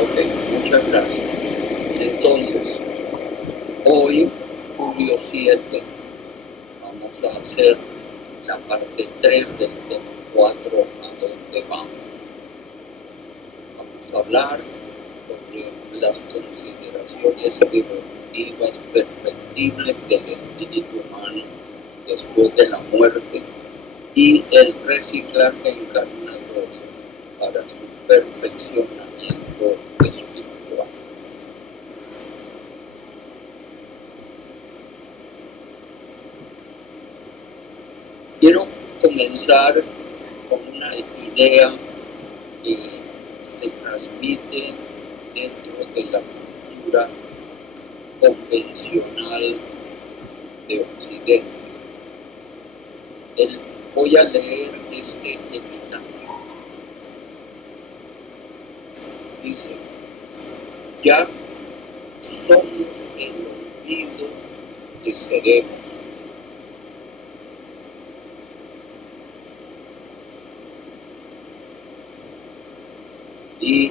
Ok, muchas gracias. Entonces, hoy, julio 7, vamos a hacer la parte 3 del tema 4, a dónde vamos. Vamos a hablar sobre las consideraciones evolutivas perfectibles del espíritu humano después de la muerte y el reciclaje encarnador para su perfeccionamiento espiritual. Quiero comenzar con una idea que se transmite dentro de la cultura convencional de Occidente. Voy a leer este epitafio. Dice: ya somos el olvido que seremos. Y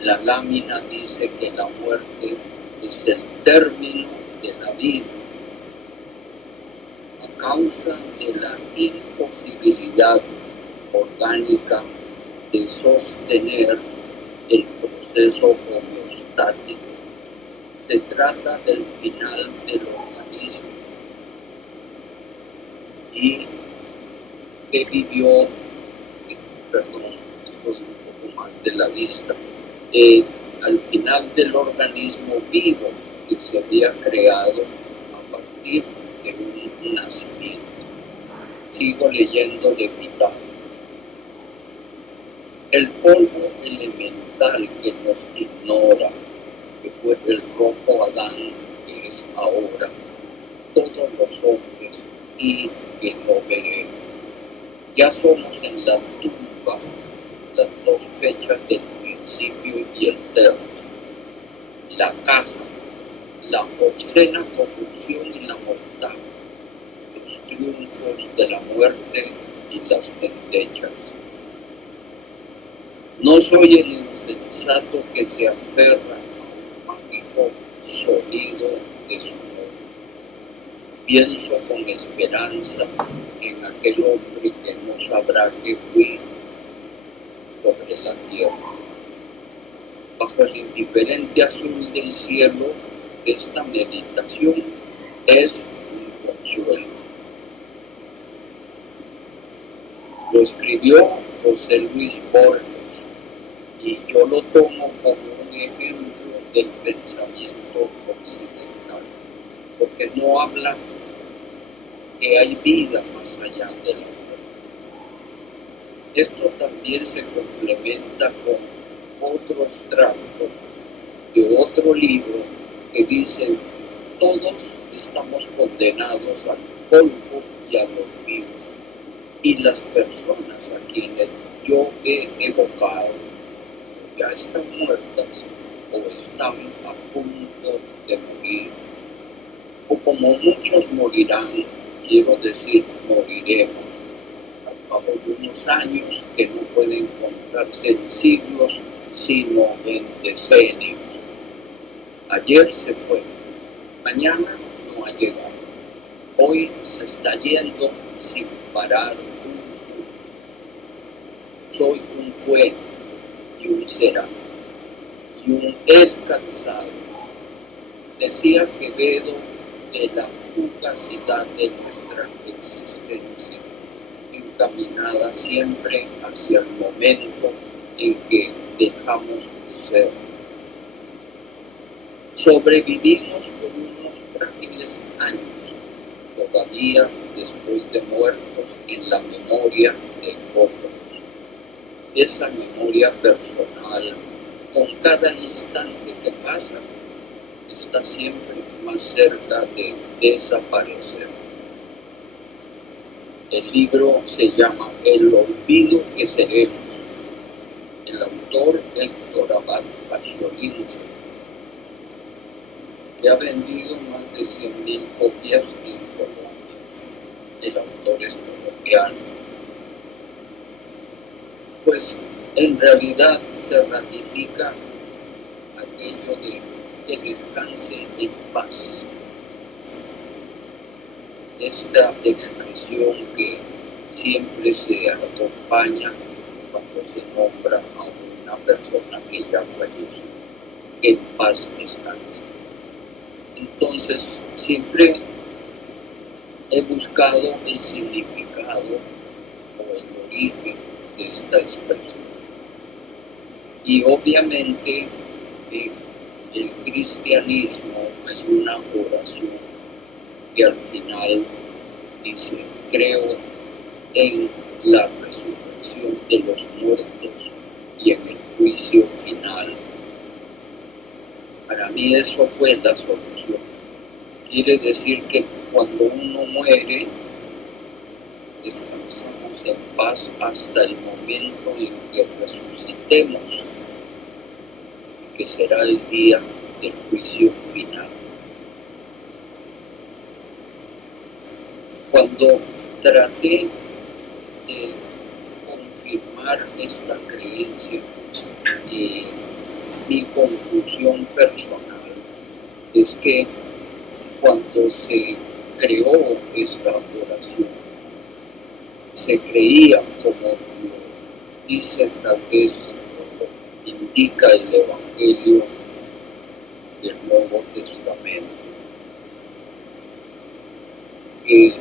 la lámina dice que la muerte es el término de la vida a causa de la imposibilidad orgánica de sostener el proceso homeostático. Se trata del final del organismo y que vivió, perdón, estoy un poco mal de la vista, al final del organismo vivo que se había creado a partir de un nacimiento. Sigo leyendo de epitafio. El polvo elemental que nos ignora, que fue el rojo Adán que es ahora, todos los hombres y que lo veremos. Ya somos en la tumba las dos fechas del principio y el término, la caja, la obscena corrupción y la mortal, los triunfos de la muerte y las pendechas. No soy el insensato que se aferra a un mágico sonido de su voz. Pienso con esperanza en aquel hombre que no sabrá que fui sobre la tierra. Bajo el indiferente azul del cielo, esta meditación es un consuelo. Lo escribió José Luis Borges y yo lo tomo como un ejemplo del pensamiento occidental, porque no habla que hay vida más allá de la muerte. Esto también se complementa con otros trapos de otro libro que dice: todos estamos condenados al polvo y al olvido, y las personas a quienes yo he evocado ya están muertas o están a punto de morir, o como muchos morirán, quiero decir, moriremos al cabo de unos años que no pueden contarse en siglos, sino en decenios. Ayer se fue, mañana no ha llegado, hoy se está yendo sin parar un punto. Soy un fue y un será y un es cansado. Decía Quevedo de la fugacidad de nuestra existencia, encaminada siempre hacia el momento en que dejamos de ser. Sobrevivimos por unos frágiles años, todavía después de muertos, en la memoria de otros. Esa memoria personal, con cada instante que pasa, está siempre más cerca de desaparecer. El libro se llama El olvido que seremos. El autor Héctor Abad Pacholince, que ha vendido más de 100,000 copias en Colombia. El autor es colombiano. Pues en realidad se ratifica que descanse en paz. Esta expresión que siempre se acompaña cuando se nombra a una persona que ya falleció, que en paz descanse. Entonces, siempre he buscado el significado o el origen de esta expresión. Y obviamente en el cristianismo hay una oración que al final dice: creo en la resurrección de los muertos y en el juicio final. Para mí eso fue la solución. Quiere decir que cuando uno muere, descansamos en paz hasta el momento en que resucitemos, que será el día del juicio final. Cuando traté de confirmar esta creencia, y mi conclusión personal es que cuando se creó esta oración, se creía, como lo dice tal vez, lo indica el Evangelio del Nuevo Testamento, que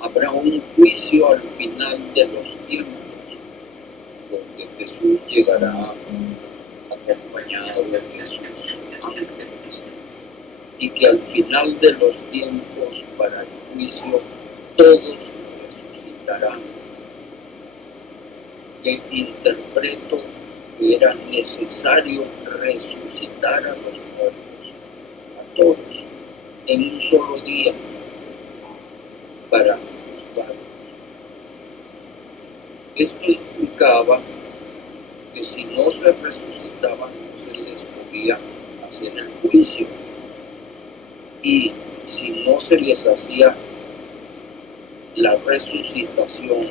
habrá un juicio al final de los tiempos, donde Jesús llegará acompañado de sus ángeles, y que al final de los tiempos, para el juicio, todos resucitarán. Que interpreto que era necesario resucitar a los muertos, a todos, en un solo día, para juzgarlos. Esto implicaba que si no se resucitaban, no se les podía hacer el juicio. Y si no se les hacía la resucitación,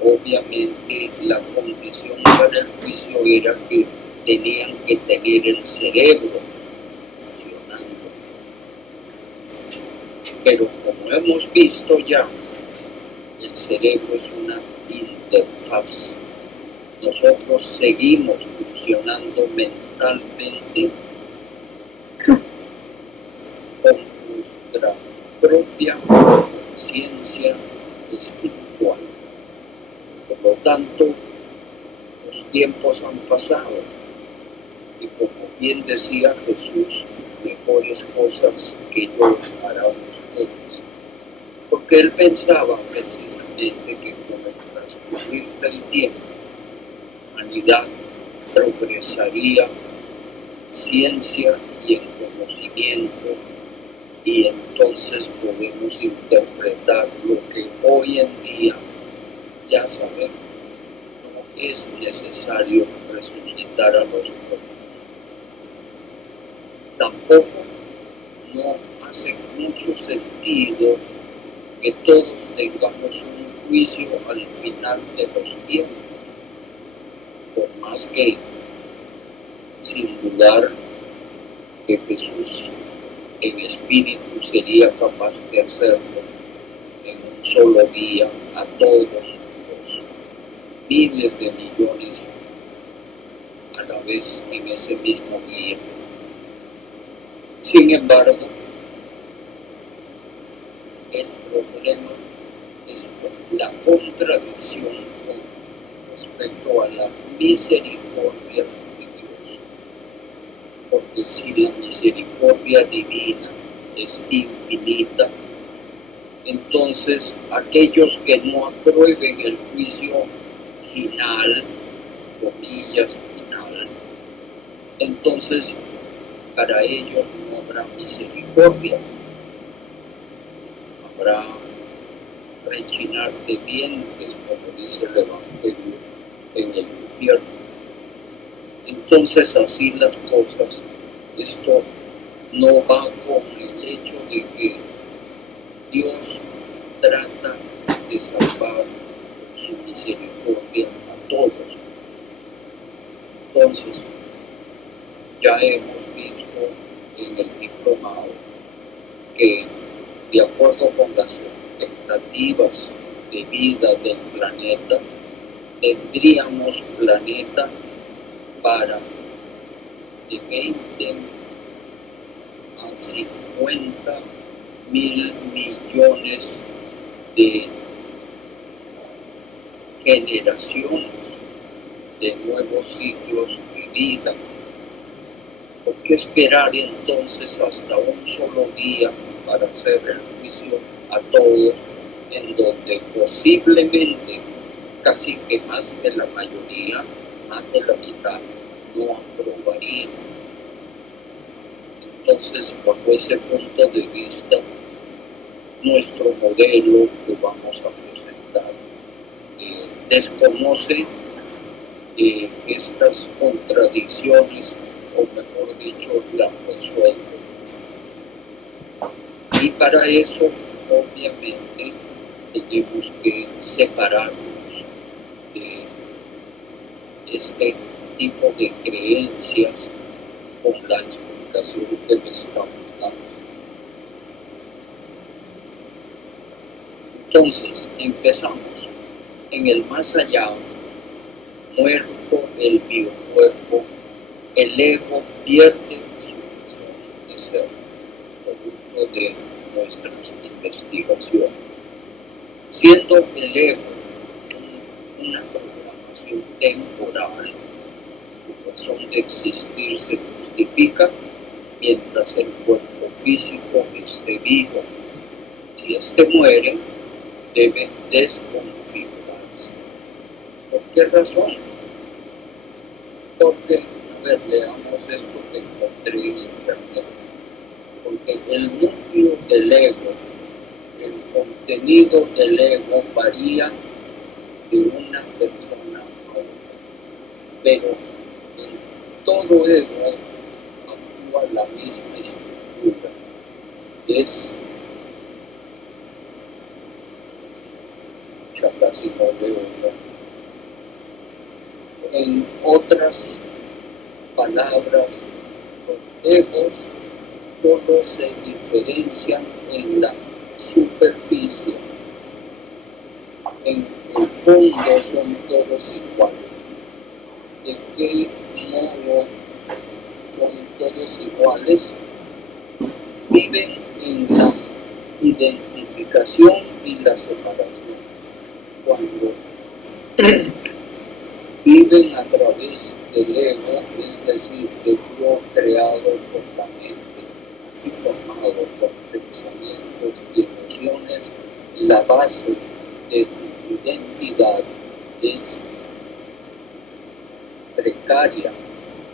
obviamente la condición para el juicio era que tenían que tener el cerebro funcionando. Pero como hemos visto ya, el cerebro es una interfaz. Nosotros seguimos funcionando mentalmente con nuestra propia conciencia espiritual. Por lo tanto, los tiempos han pasado y, como bien decía Jesús, mejores cosas que yo hará ustedes. Porque él pensaba precisamente que con el transcurrir del tiempo, la humanidad progresaría en ciencia y en conocimiento, y entonces podemos interpretar lo que hoy en día ya sabemos. No es necesario resucitar a los muertos. Tampoco no hace mucho sentido que todos tengamos un juicio al final de los tiempos, por más que, sin dudar, que Jesús en espíritu sería capaz de hacerlo en un solo día a todos los miles de millones a la vez en ese mismo día. Sin embargo, el problema es la contradicción con respecto a la misericordia de Dios. Porque si la misericordia divina es infinita, entonces aquellos que no aprueben el juicio final, comillas final, entonces para ellos no habrá misericordia. Habrá rechinar de dientes, como dice el Evangelio, en el infierno. Entonces, así las cosas. Esto no va con el hecho de que Dios trata de salvar su misericordia a todos. Entonces, ya hemos visto en el diplomado que, de acuerdo con las expectativas de vida del planeta, tendríamos planeta para de 20 a 50.000 millones de generaciones de nuevos ciclos de vida. ¿Por qué esperar entonces hasta un solo día para hacer el juicio a todos, en donde posiblemente casi que más de la mayoría, más de la mitad, no aprobaría? Entonces, bajo ese punto de vista, nuestro modelo que vamos a presentar desconoce estas contradicciones, o mejor dicho, las resuelve. Y para eso, obviamente, tenemos que separarnos de este tipo de creencias con la explicación que les estamos dando. Entonces, empezamos. En el más allá, muerto el biocuerpo, el ego pierde su razón de ser, producto de nuestras investigaciones. Siendo el ego una programación temporal, su razón de existir se justifica mientras el cuerpo físico esté vivo. Si éste muere, debe desconfigurarse. ¿Por qué razón? Porque, leamos esto que encontré en internet. Porque el núcleo del ego, el contenido del ego varía de una persona a otra, pero en todo ego actúa la misma estructura. Es casi no veo. En otras palabras, los egos solo se diferencian en la superficie. En el fondo son todos iguales. ¿De qué modo son todos iguales? Viven en la identificación y la separación. Cuando viven a través del ego, es decir, del yo creado por la mente y formado por pensamientos y emociones, la base de tu identidad es precaria,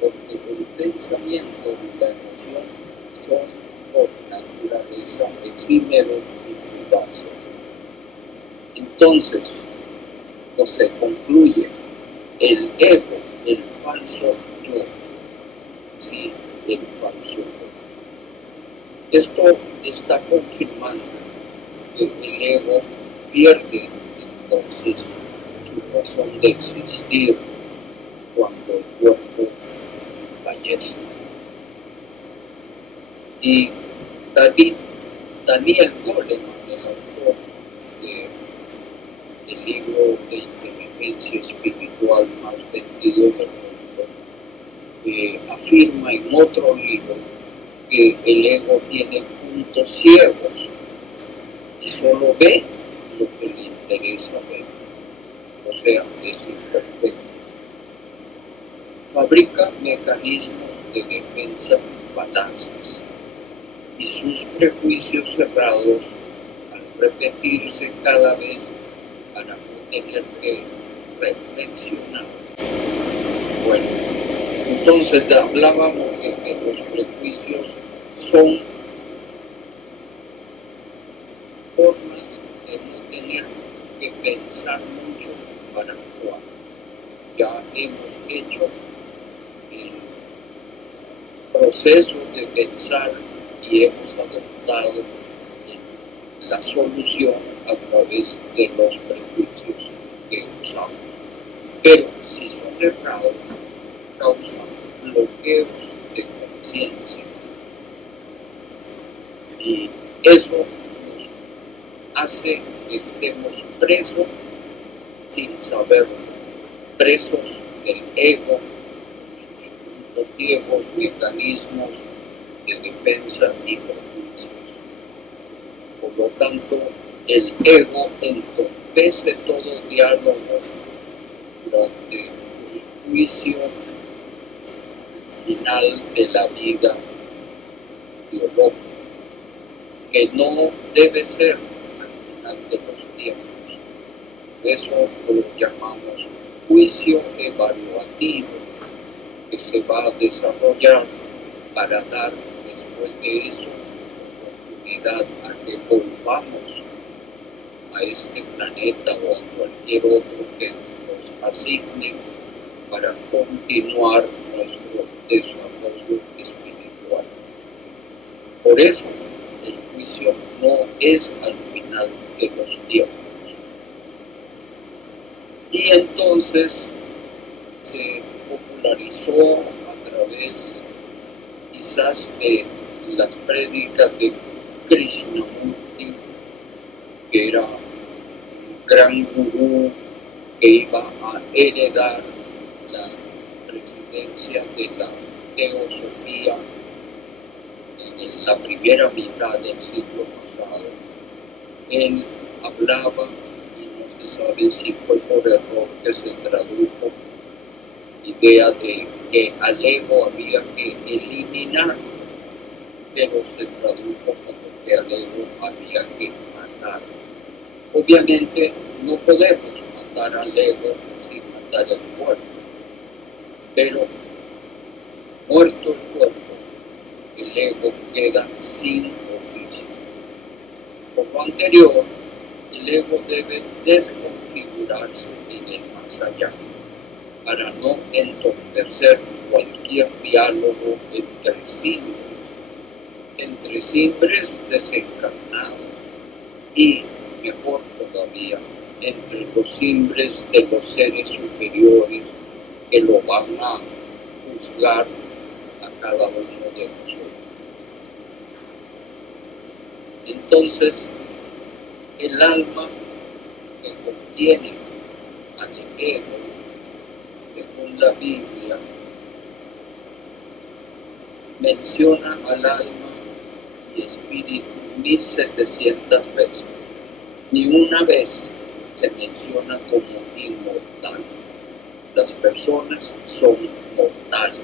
porque el pensamiento y la emoción son por naturaleza efímeros y fugaces. Entonces, se concluye el ego, el falso yo, sí, el falso yo. Esto está confirmando que el ego pierde entonces su razón de existir cuando el cuerpo fallece. Y Daniel Goleman, el autor del libro de inteligencia espiritual más vendido del mundo, afirma en otro libro que el ego tiene puntos ciegos y solo ve lo que le interesa ver, o sea, es imperfecto. Fabrica mecanismos de defensa falaces y sus prejuicios cerrados, al repetirse cada vez para no tener que reflexionar. Bueno, entonces hablábamos de que los prejuicios son formas de no tener que pensar mucho para actuar. Ya hemos hecho el proceso de pensar y hemos adoptado la solución a través de los prejuicios que usamos. Pero si son errados, causan bloqueos de conciencia. Y eso nos hace que estemos presos sin saberlo, presos del ego, sus ciegos mecanismos de defensa y prejuicios. Por lo tanto, el ego entorpece todo diálogo durante el juicio final de la vida biológica, que no debe ser al final de los tiempos. Eso lo llamamos juicio evaluativo, que se va a desarrollar para dar después de eso oportunidad a que volvamos a este planeta o a cualquier otro que nos asigne para continuar nuestro desarrollo espiritual. Por eso el juicio no es al final de los tiempos. Y entonces se popularizó a través quizás de las prédicas de Krishnamurti, que era un gran gurú que iba a heredar la presidencia de la teosofía en la primera mitad del siglo pasado. Él hablaba, y no se sabe si fue por error que se tradujo, idea de que al ego había que eliminar, pero se tradujo como que al ego había que matar. Obviamente no podemos matar al ego sin matar el cuerpo, pero muerto el cuerpo, el ego queda sin oficio. Por lo anterior, el ego debe desconfigurarse en el más allá, para no entorpecer cualquier diálogo entre simbres desencarnados y, mejor todavía, entre los simbres de los seres superiores que lo van a juzgar a cada uno de nosotros. Entonces, el alma que contiene al ego, según la Biblia, menciona al alma y espíritu 1700 veces. Ni una vez se menciona como inmortal. Las personas son mortales.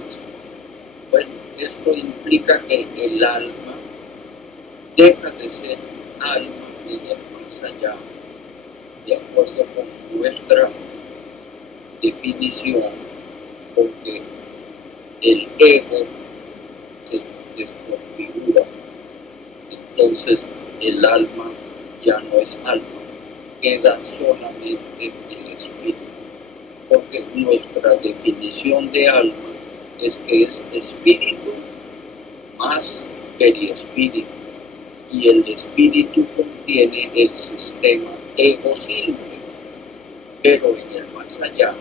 Bueno, esto implica que el alma deja de ser alma en el más allá, de acuerdo con nuestra definición, porque el ego se desconfigura. Entonces el alma ya no es alma, queda solamente el espíritu, porque nuestra definición de alma es que es espíritu más periespíritu, y el espíritu contiene el sistema ego-simple, pero en el más allá,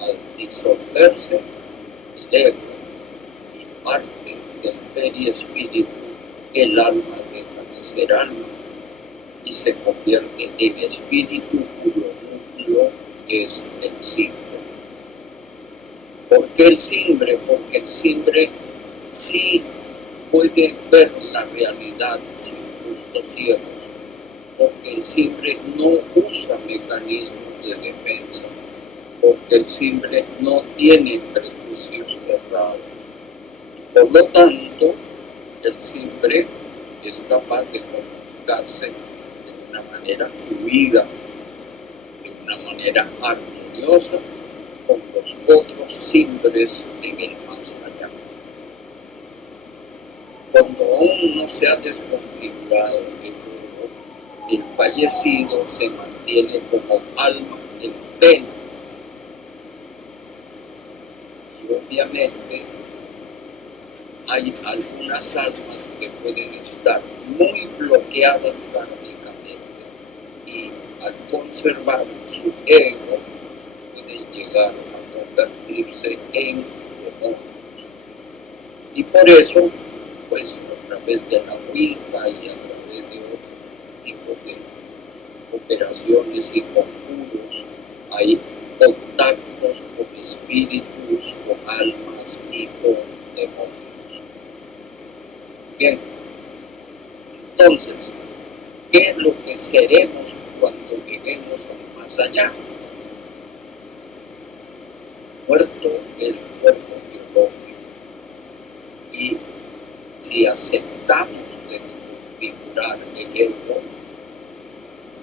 al disolverse el ego y parte del periespíritu, el alma deja de ser alma y se convierte en espíritu, cuyo núcleo es el simbre. ¿Por qué el simbre? Porque el simbre sí puede ver la realidad sin puntos ciegos, porque el simbre no usa mecanismos de defensa, porque el simbre no tiene prejuicios errados. Por lo tanto, el simbre es capaz de comunicarse de una manera fluida, de una manera armoniosa, con los otros simbres en el más allá. Cuando aún no se ha desconfigurado el fallecido se mantiene como alma en pena. Y obviamente hay algunas almas que pueden estar muy bloqueadas kármicamente y al conservar su ego pueden llegar a convertirse en demonios. Y por por eso, pues a través de la Ouija y a través de otros tipos de operaciones y conjuros, hay contactos con espíritus, con almas y con demonios. Bien, entonces, ¿qué es lo que seremos cuando lleguemos al más allá? Muerto el cuerpo biológico. Y si aceptamos de configurar el ego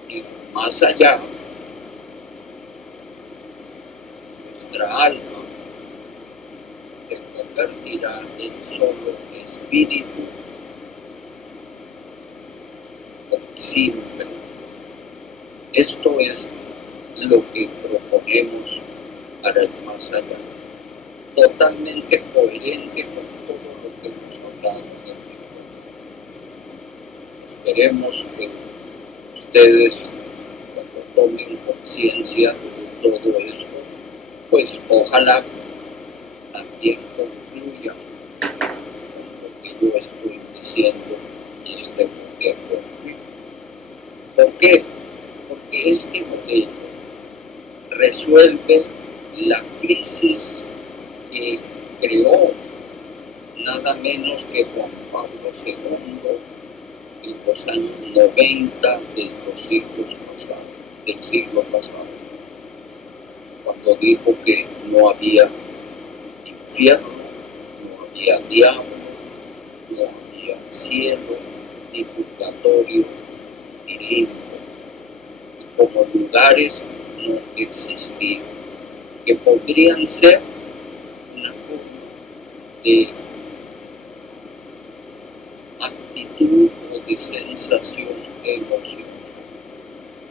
y más allá, nuestra alma se convertirá en solo espíritu simple. Esto es lo que proponemos para el más allá, totalmente coherente con todo lo que hemos hablado de hoy. Esperemos que ustedes, cuando tomen conciencia de todo esto, pues ojalá también concluyan con lo que yo estoy diciendo y estemos de acuerdo. ¿Por qué? Porque este modelo resuelve la crisis que creó nada menos que Juan Pablo II en los años 90 de los del siglo pasado, cuando dijo que no había infierno, no había diablo, no había cielo, ni purgatorio, ni limbo, y como lugares no existían, que podrían ser una forma de actitud o de sensación emocional,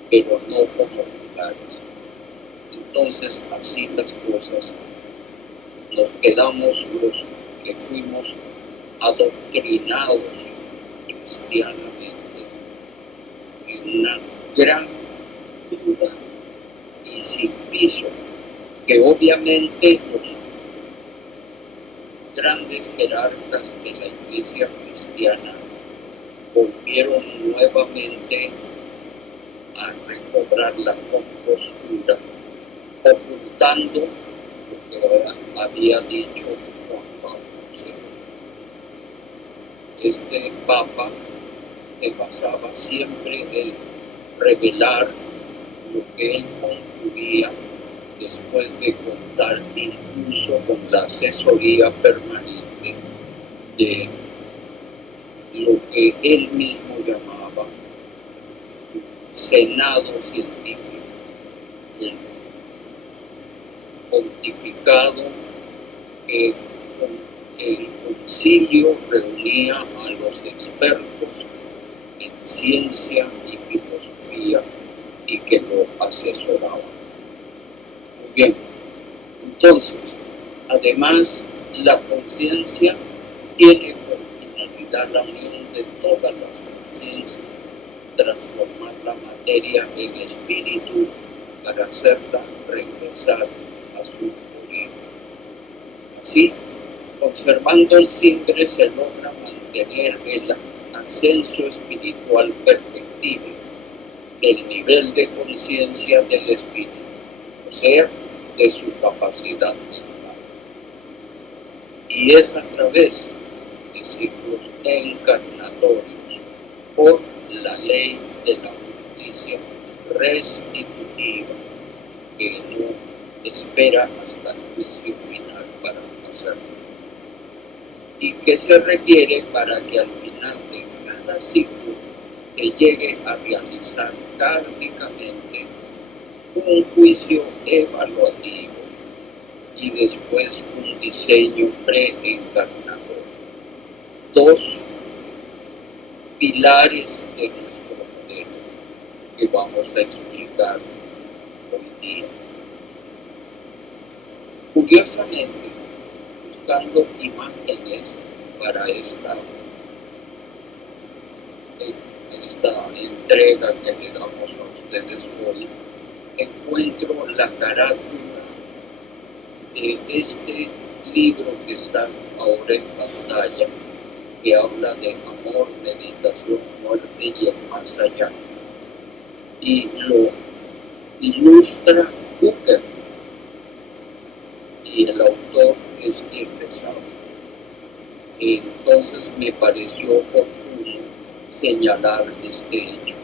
pero no como lugares. Entonces, así las cosas, nos quedamos los que fuimos adoctrinados cristianamente en una gran duda y sin piso, que obviamente los grandes jerarcas de la Iglesia cristiana volvieron nuevamente a recobrar la compostura, ocultando lo que había dicho Juan Pablo II. Este Papa se basaba siempre en revelar lo que él concluía después de contar incluso con la asesoría permanente de lo que él mismo llamaba Senado Científico, el pontificado que el concilio reunía a los expertos en ciencia y filosofía y que lo asesoraban. Muy bien, entonces, además, la conciencia tiene por finalidad la unión de todas las conciencias, transformar la materia en espíritu para hacerla regresar a su origen. Así, conservando el simbre se logra mantener el ascenso espiritual perfectible del nivel de conciencia del espíritu, o sea, de su capacidad mental. Y es a través de ciclos encarnatorios por la ley de la justicia restitutiva que no espera hasta el juicio final para hacerlo, y que se requiere para que al final de cada ciclo se llegue a realizar kármicamente un juicio evaluativo y después un diseño preencarnador. Dos pilares de nuestro modelo que vamos a explicar hoy día. Curiosamente, buscando imágenes para esta entrega que le damos a ustedes hoy, encuentro la carátula de este libro que está ahora en pantalla, que habla de amor, meditación, muerte y el más allá. Y lo ilustra Hooker, y el autor es Pesado. Entonces me pareció oportuno señalar este hecho.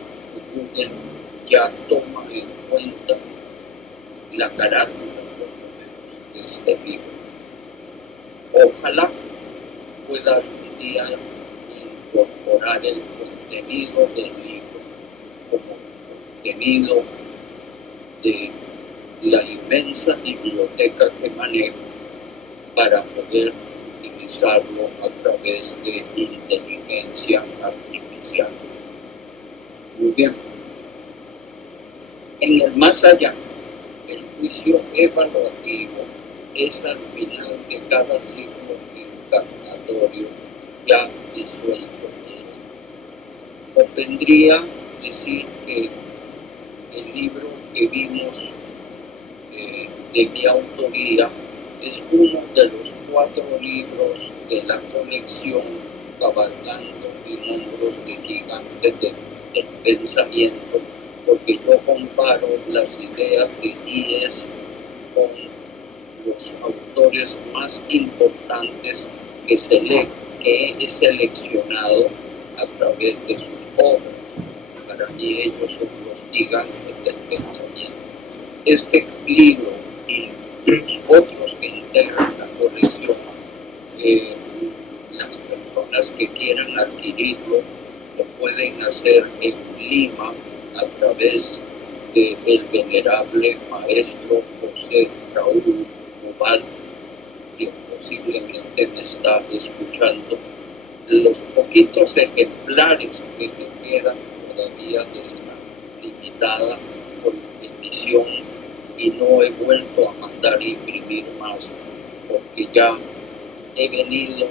Google ya toma en cuenta la carátula, por lo menos, de este libro. Ojalá pueda algún día incorporar el contenido del libro como contenido de la inmensa biblioteca que manejo para poder utilizarlo a través de inteligencia artificial. Muy bien. En el más allá, el juicio evaluativo es al final de cada ciclo encarnatorio ya disuelto. Convendría decir que el libro que vimos de mi autoría es uno de los 4 libros de la colección Cabalgando en hombros de gigantes del pensamiento, porque yo comparo las ideas de IES con los autores más importantes que he seleccionado a través de sus obras. Para mí ellos son los gigantes del pensamiento. Este libro y los otros que integran la colección, las personas que quieran adquirirlo lo pueden hacer en Lima a través del venerable maestro José Raúl Ubal, que posiblemente me está escuchando. Los poquitos ejemplares que me quedan todavía de la limitada emisión, y no he vuelto a mandar imprimir más porque ya he venido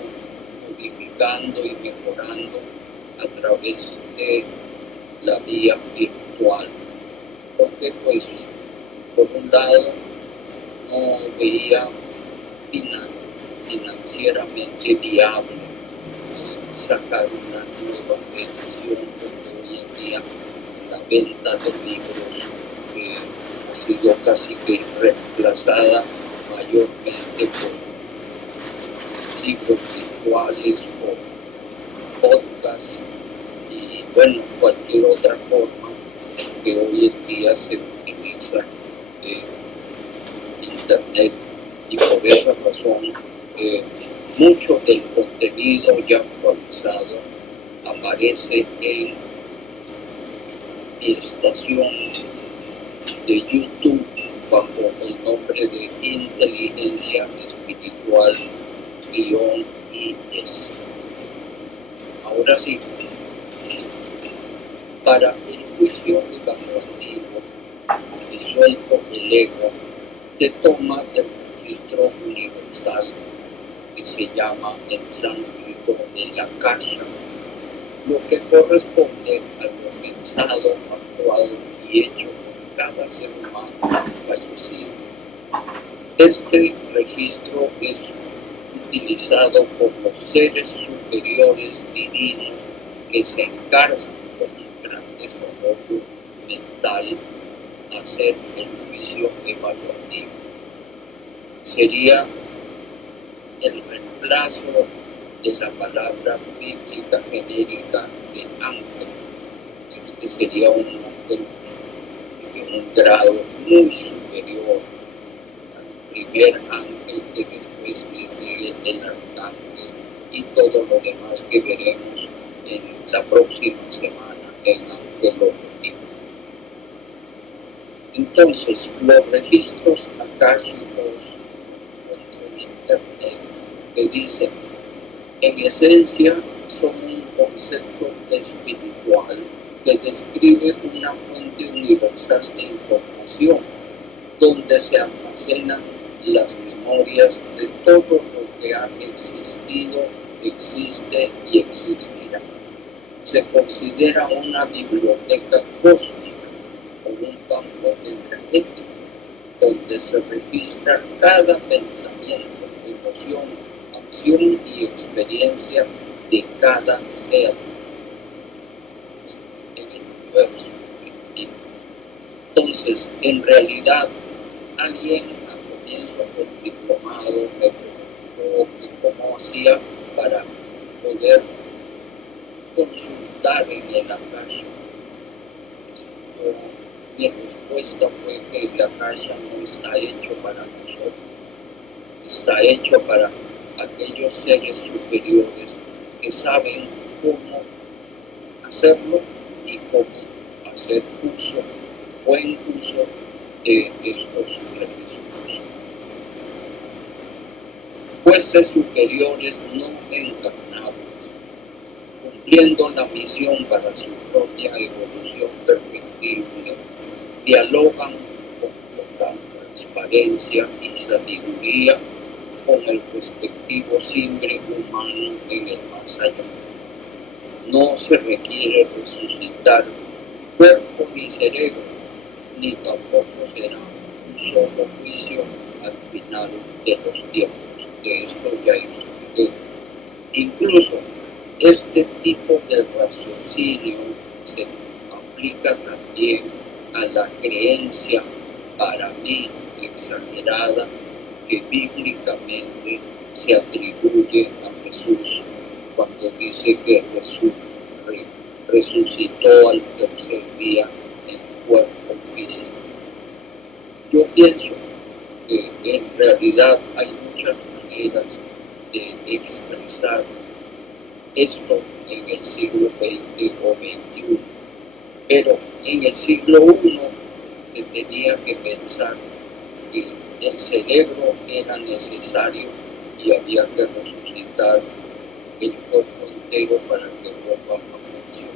modificando y mejorando a través de la vía virtual, porque pues por un lado no veía financieramente viable sacar una nueva edición, porque hoy en día la venta de libros ha sido casi que reemplazada mayormente por libros virtuales, por podcasts y bueno, cualquier otra forma que hoy en día se utiliza internet, y por esa razón mucho del contenido ya actualizado aparece en mi estación de YouTube bajo el nombre de Inteligencia Espiritual -IS. Ahora sí, para el juicio evaluativo disuelto el ego, se toma del registro universal que se llama el sánscrito de la Kasha, lo que corresponde a lo pensado, actuado y hecho por cada ser humano fallecido. Este registro es utilizado por los seres superiores divinos que se encargan con un gran desarrollo mental a hacer el juicio evaluativo. Sería el reemplazo de la palabra bíblica genérica de ángel, que sería un ángel en un grado muy superior al primer ángel que después le sigue el arcángel y todo lo demás que veremos en la próxima semana en Angelología. Entonces, los registros akáshicos dentro de Internet que dicen, en esencia, son un concepto espiritual que describe una fuente universal de información donde se almacenan las memorias de todo lo que ha existido, existe y existirá. Se considera una biblioteca cósmica con un campo energético donde se registra cada pensamiento, emoción, percepción y experiencia de cada ser en el universo. Entonces, en realidad, alguien al comienzo del diplomado me preguntó que cómo hacía para poder consultar en el Akasha. Mi respuesta fue que el Akasha no está hecho para nosotros, está hecho para aquellos seres superiores que saben cómo hacerlo y cómo hacer buen uso de estos registros. Jueces superiores no encarnados, cumpliendo la misión para su propia evolución perfectible, dialogan con total transparencia y sabiduría con el respectivo simbre humano en el más allá. No se requiere resucitar cuerpo ni cerebro, ni tampoco será un solo juicio al final de los tiempos. De esto ya expliqué. Incluso este tipo de raciocinio se aplica también a la creencia, para mí exagerada, que bíblicamente se atribuye a Jesús cuando dice que Jesús resucitó al tercer día en cuerpo físico. Yo pienso que en realidad hay muchas maneras de expresar esto en el siglo XX o XXI, pero en el siglo I se tenía que pensar que el cerebro era necesario y había que resucitar el cuerpo entero para que vuelva a funcionar.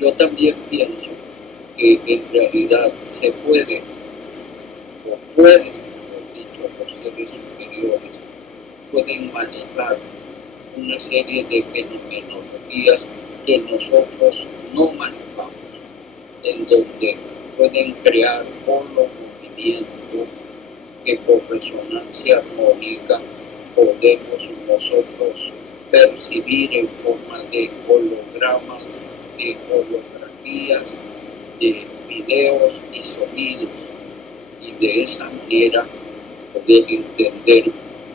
Yo también pienso que en realidad se puede, o pueden, mejor dicho, los seres superiores, pueden manejar una serie de fenomenologías que nosotros no manejamos, en donde pueden crear movimiento que por resonancia armónica podemos nosotros percibir en forma de hologramas, de holografías, de videos y sonidos, y de esa manera poder entender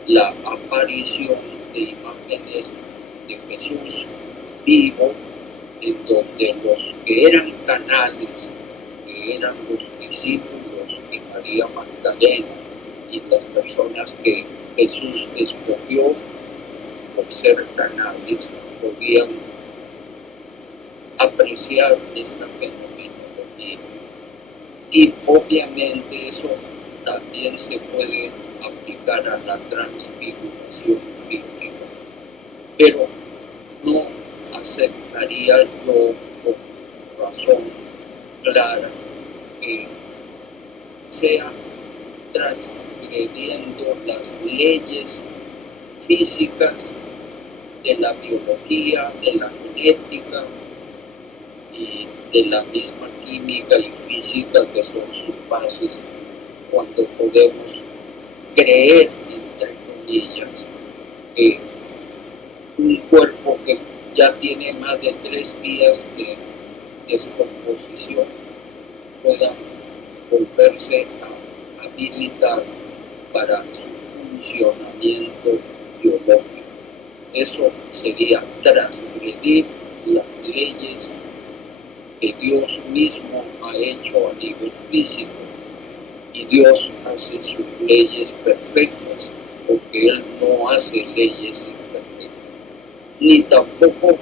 la aparición de imágenes de Jesús vivo, en donde los que eran canales, que eran los discípulos de María Magdalena y las personas que Jesús escogió por ser canales, podían apreciar esta fenomenología. Y obviamente eso también se puede aplicar a la transfiguración bíblica, pero no aceptaría yo con razón clara que sea transgrediendo las leyes físicas de la biología, de la genética y de la misma química y física que son sus bases, cuando podemos creer, entre comillas, que un cuerpo que ya tiene más de 3 días de descomposición pueda volverse a habilitar para su funcionamiento biológico. Eso sería transgredir las leyes que Dios mismo ha hecho a nivel físico, y Dios hace sus leyes perfectas, porque Él no hace leyes imperfectas, ni tampoco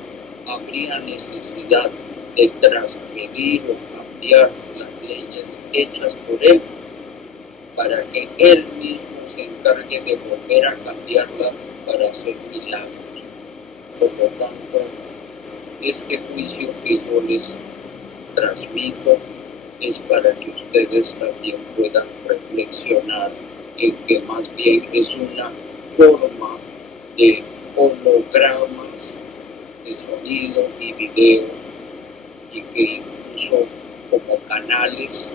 habría necesidad de transgredir o cambiar las leyes hechas por Él, para que Él mismo se encargue de volver a cambiarlas para hacer milagros. Por lo tanto, este juicio que yo les transmito es para que ustedes también puedan reflexionar en que más bien es una forma de hologramas de sonido y video, y que incluso como canales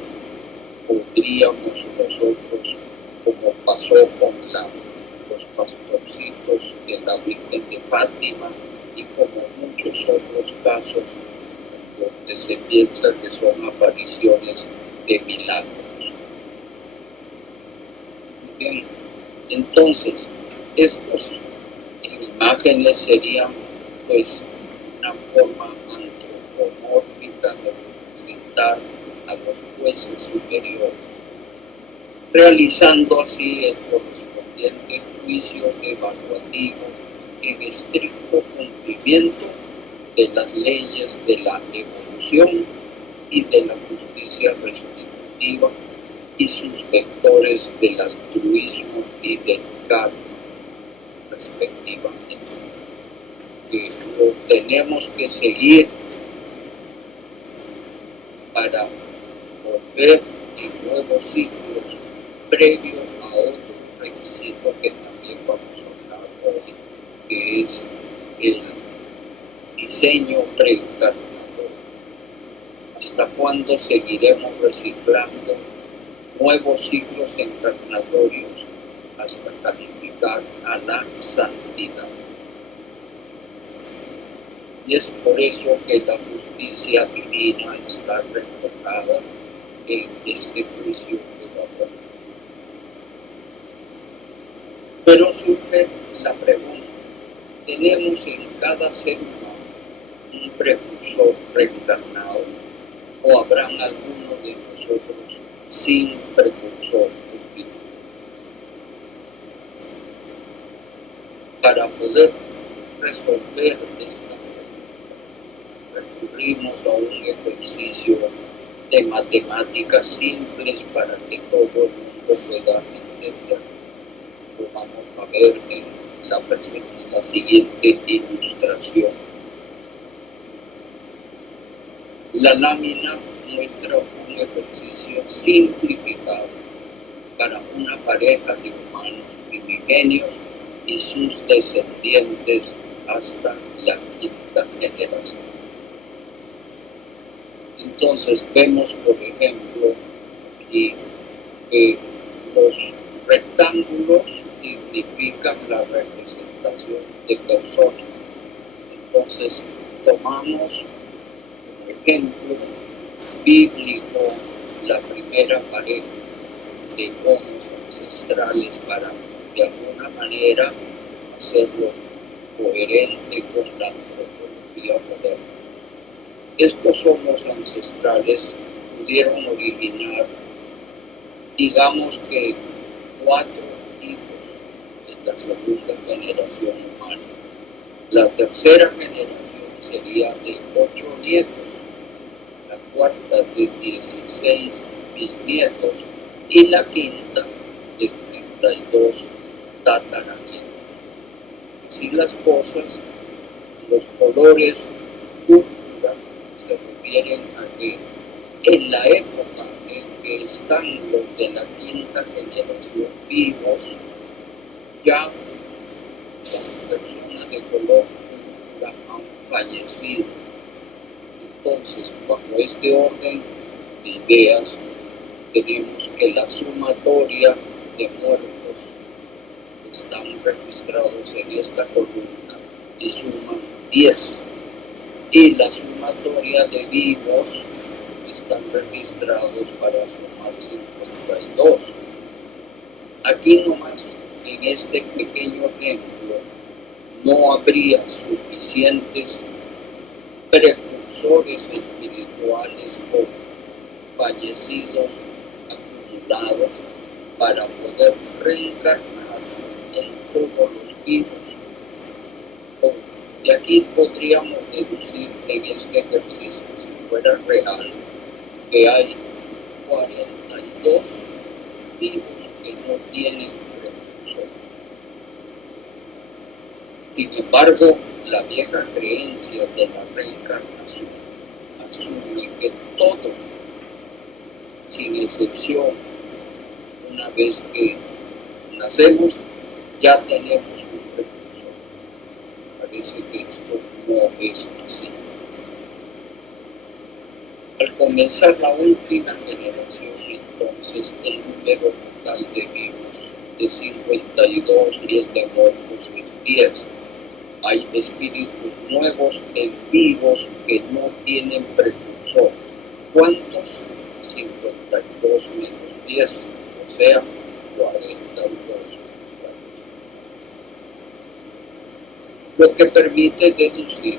podríamos nosotros, como pasó con los pastorcitos de la Virgen de Fátima y como muchos otros casos donde se piensa que son apariciones de milagros. Bien, entonces, estos imágenes serían pues una forma antropomórfica de representar a los jueces superiores, realizando así el correspondiente juicio evaluativo en estricto cumplimiento de las leyes de la evolución y de la justicia restitutiva y sus vectores del altruismo y del karma, respectivamente. Que lo tenemos que seguir para volver en nuevos ciclos previo a otro requisito que también vamos a hablar hoy, que es el diseño preencarnador. ¿Hasta cuándo seguiremos reciclando nuevos ciclos encarnatorios hasta calificar a la santidad? Y es por eso que la justicia divina está reflejada en este juicio evaluativo. Pero surge la pregunta: ¿tenemos en cada ser humano un precursor reencarnado o habrán algunos de nosotros sin precursor espiritual? Para poder resolver esta pregunta, recurrimos a un ejercicio de matemáticas simples para que todo el mundo pueda entender. Lo vamos a ver en la siguiente ilustración. La lámina muestra un ejercicio simplificado para una pareja de humanos primigenios y sus descendientes hasta la quinta generación. Entonces vemos, por ejemplo, aquí que los rectángulos significan la representación de personas. Entonces tomamos como ejemplo bíblico la primera pareja de homos ancestrales para de alguna manera hacerlo coherente con la antropología moderna. Estos homos ancestrales pudieron originar, digamos que 4 hijos de la segunda generación humana. La tercera generación sería de 8 nietos, la cuarta de 16 bisnietos y la quinta de 32 tataranietos. Así las cosas, los colores púrpura se refieren a que en la época en que están los de la quinta generación vivos, ya las personas de color púrpura han fallecido. Entonces, bajo este orden de ideas, tenemos que la sumatoria de muertos están registrados en esta columna y suman 10. Y la sumatoria de vivos están registrados para sumar 52. Aquí nomás, en este pequeño ejemplo, no habría suficientes precursores espirituales o fallecidos acumulados para poder reencarnar en todos los vivos. Y aquí podríamos deducir en este ejercicio, si fuera real, que hay 42 vivos que no tienen precursor. Sin embargo, la vieja creencia de la reencarnación asume que todo, sin excepción, una vez que nacemos, ya tenemos un precursor. Parece que esto no es así. Al comenzar la última generación, entonces, el número total de vivos de 52 y el de muertos es 10. Hay espíritus nuevos en vivos que no tienen precursor. ¿Cuántos? 52 menos 10, o sea, 42. Lo que permite deducir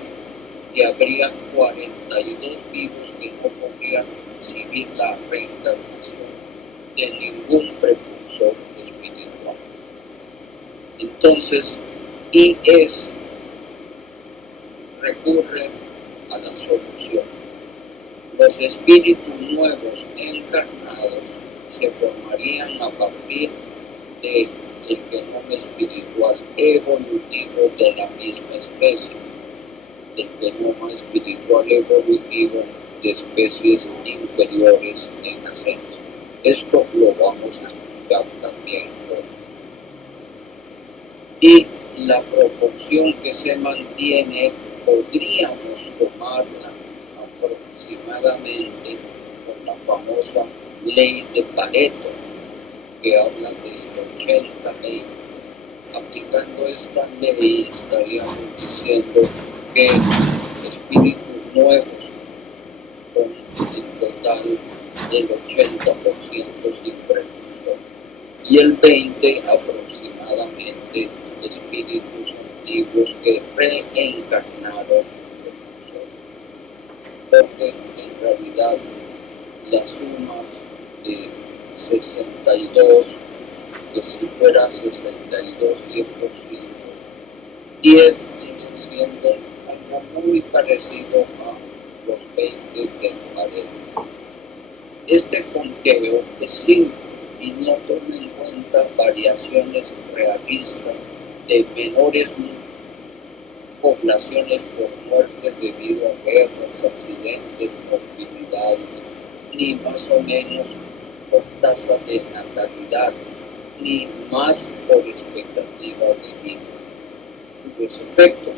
que habría 42 vivos que no podrían recibir la reencarnación de ningún precursor espiritual. Entonces, IES recurre a la solución. Los espíritus nuevos encarnados se formarían a partir del genoma espiritual evolutivo de la misma especie, del genoma espiritual evolutivo de especies inferiores en ascenso. Esto lo vamos a explicar también hoy. Y la proporción que se mantiene podríamos tomarla aproximadamente con la famosa ley de Pareto, que habla de 80-20. Aplicando esta ley estaríamos diciendo que espíritus nuevos con el total del 80% sin precursor y el 20% aproximadamente espíritus antiguos que reencarnaron porque en realidad la suma de 62, que si fuera 62, 100%, 10 viene siendo algo muy parecido a los 20 del Pareto. Este conteo es simple y no toma en cuenta variaciones realistas de menores poblaciones por muerte debido a guerras, accidentes, morbilidades, ni más o menos por tasa de natalidad, ni más por expectativa de vida. Los efectos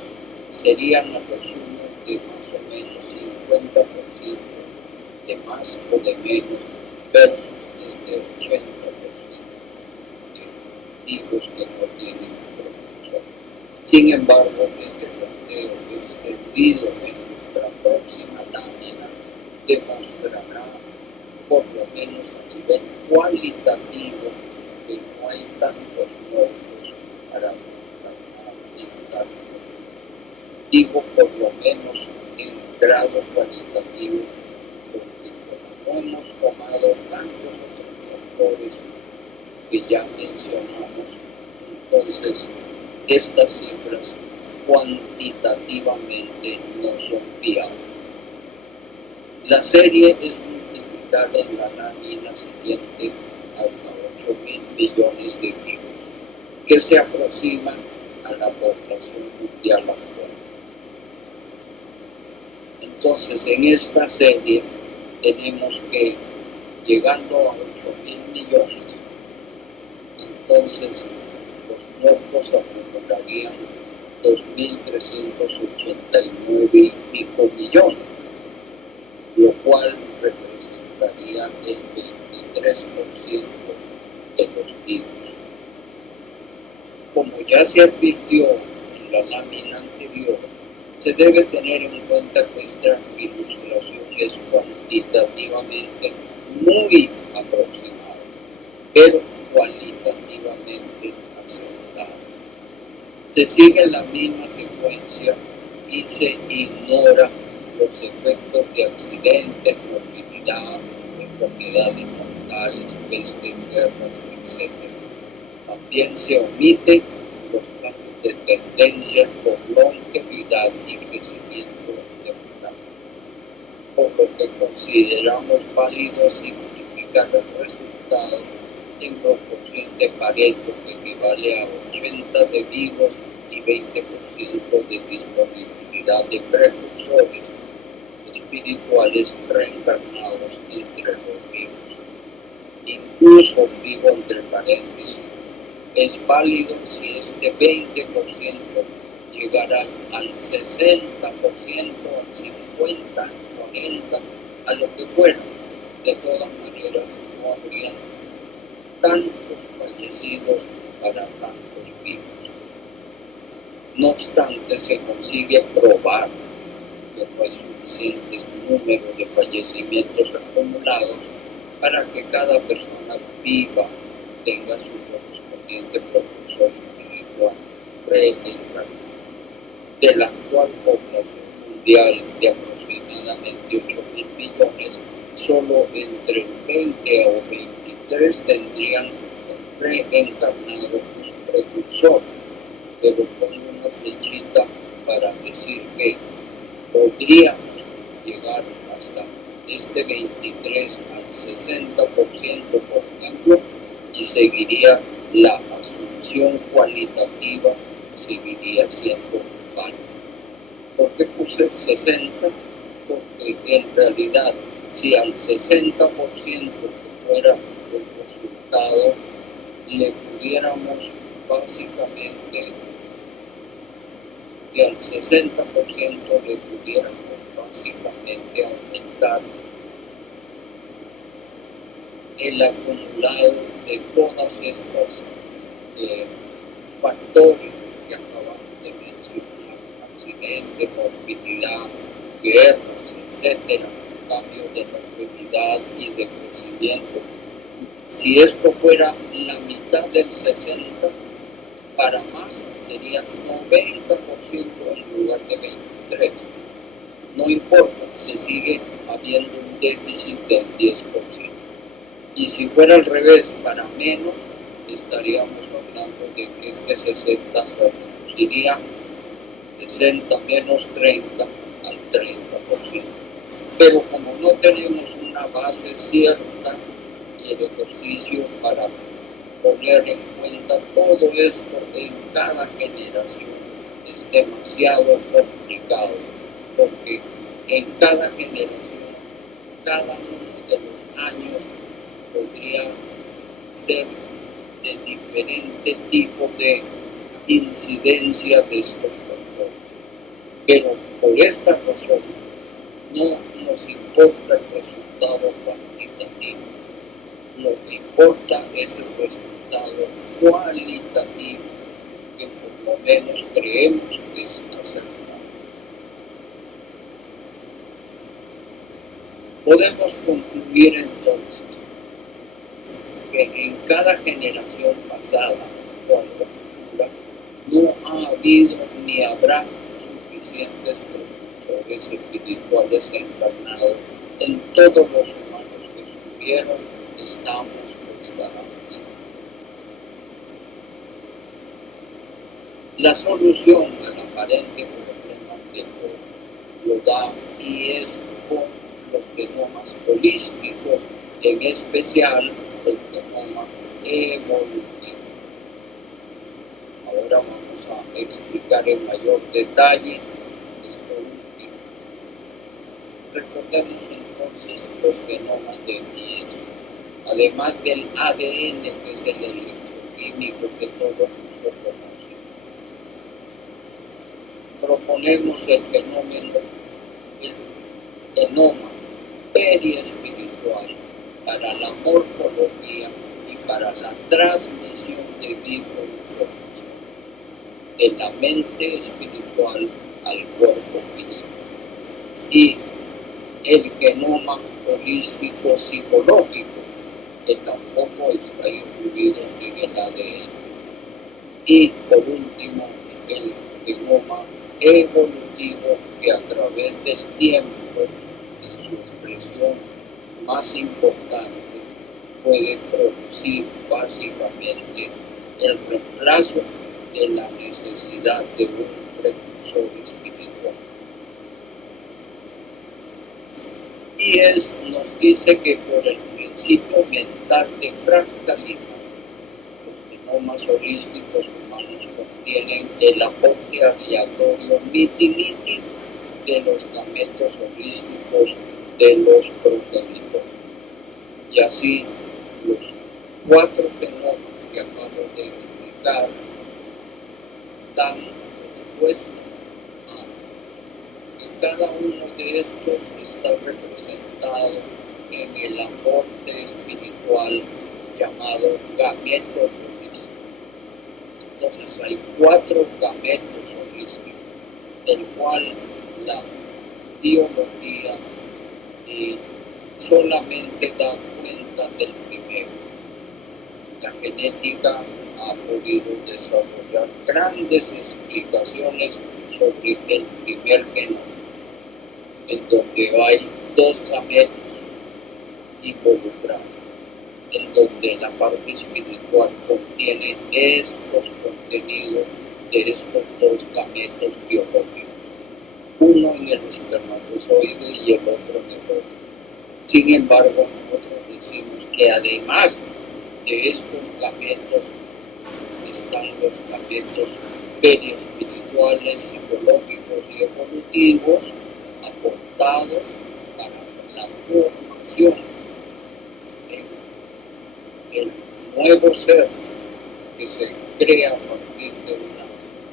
serían a lo sumo de más o menos 50% de más o de menos versus desde 80% de hijos que no tienen precursor. Sin embargo, este conteo extendido en nuestra próxima lámina demostrará, por lo menos a nivel cualitativo, que no hay tantos muertos para reencarnar. Digo por lo menos en grado cualitativo, porque como hemos tomado tantos otros factores que ya mencionamos, entonces estas cifras cuantitativamente no son fiables. La serie es multiplicada en la lámina siguiente hasta 8.000 millones de vivos, que se aproximan a la población mundial actual. Entonces, en esta serie tenemos que, llegando a 8.000 millones, entonces los muertos acumularían 2.389 y pico millones, lo cual representaría el 23% de los vivos. Como ya se advirtió en la lámina anterior, se debe tener en cuenta que esta ilustración es cuantitativamente muy aproximada, pero cualitativamente acertada. Se sigue la misma secuencia y se ignora los efectos de accidentes, morbilidad, enfermedades mortales, pestes, guerras, etc. También se omiten los cambios de tendencias por longevidad y crecimiento demográfico, por lo que consideramos válido simplificar el resultado en proporción de Pareto, que equivale a 80 de vivos y 20% de disponibilidad de precursores espirituales reencarnados entre los vivos. Incluso, digo entre paréntesis, es válido si este 20% llegara al 60%, al 50%, al 40%, a lo que fuera. De todas maneras, no habría tantos fallecidos para tantos vivos. No obstante, se consigue probar que no hay suficientes números de fallecimientos acumulados para que cada persona viva tenga su correspondiente propulsor individual reencarnado. De la actual población mundial de aproximadamente 8.000 millones, solo entre el 20 o 23 tendrían reencarnado un precursor, pero pongo una flechita para decir que podríamos llegar hasta este 23 al 60%, por ejemplo, y seguiría la asunción cualitativa, seguiría siendo válida. ¿Por qué puse 60? Porque en realidad, si al 60% que fuera el resultado, le pudiéramos básicamente, que al 60% le pudiéramos básicamente aumentar el acumulado de todas estas factores que acabamos de mencionar: accidentes, morbilidad, guerras, etcétera, cambios de longevidad y de crecimiento. Si esto fuera la mitad del 60, para más sería 90% en lugar de 23. No importa, se sigue habiendo un déficit del 10%. Y si fuera al revés, para menos, estaríamos hablando de que este 60 se reduciría 60 menos 30 al 30%. Pero como no tenemos una base cierta y el ejercicio para poner en cuenta todo esto en cada generación es demasiado complicado, porque en cada generación, cada uno de los años podría ser de diferente tipo de incidencia de estos factores. Pero por esta razón no nos importa el resultado cuantitativo, lo que importa es el resultado cualitativo, que por lo menos creemos que es acertado. Podemos concluir entonces que en cada generación pasada o en la futura no ha habido ni habrá suficientes profesores espirituales encarnados en todos los humanos que estuvieron, estamos o estarán. La solución al aparente problema anterior lo da y es con los genomas holísticos, en especial el genoma evolutivo. Ahora vamos a explicar en mayor detalle esto último. Recordemos entonces los genomas de Mies, además del ADN, que es el electroquímico que todos nosotros conocemos. Proponemos el genoma periespiritual para la morfología y para la transmisión de información de la mente espiritual al cuerpo físico, y el genoma holístico psicológico, que tampoco está incluido en el ADN, y por último el genoma evolutivo, que a través del tiempo, en su expresión más importante, puede producir básicamente el reemplazo de la necesidad de un precursor espiritual. Y él nos dice que por el principio mental de fractalidad, los genomas holísticos humanos contienen el aporte aleatorio miti-miti de los gametos holísticos de los progenitores. Y así, los 4 genomas que acabo de explicar dan respuesta a que cada uno de estos está representado en el aporte espiritual llamado gameto holístico. Entonces hay 4 gametos holísticos del cual la biología solamente da cuenta del primero. La genética ha podido desarrollar grandes explicaciones sobre el primer genoma, en donde hay dos gametos involucrados, en donde la parte espiritual contiene estos contenidos de estos dos gametos biológicos, uno en el espermatozoide y el otro en el óvulo. Sin embargo, nosotros decimos que además de estos gametos están los gametos periespirituales, psicológicos y evolutivos aportados para la formación en el nuevo ser que se crea a partir de una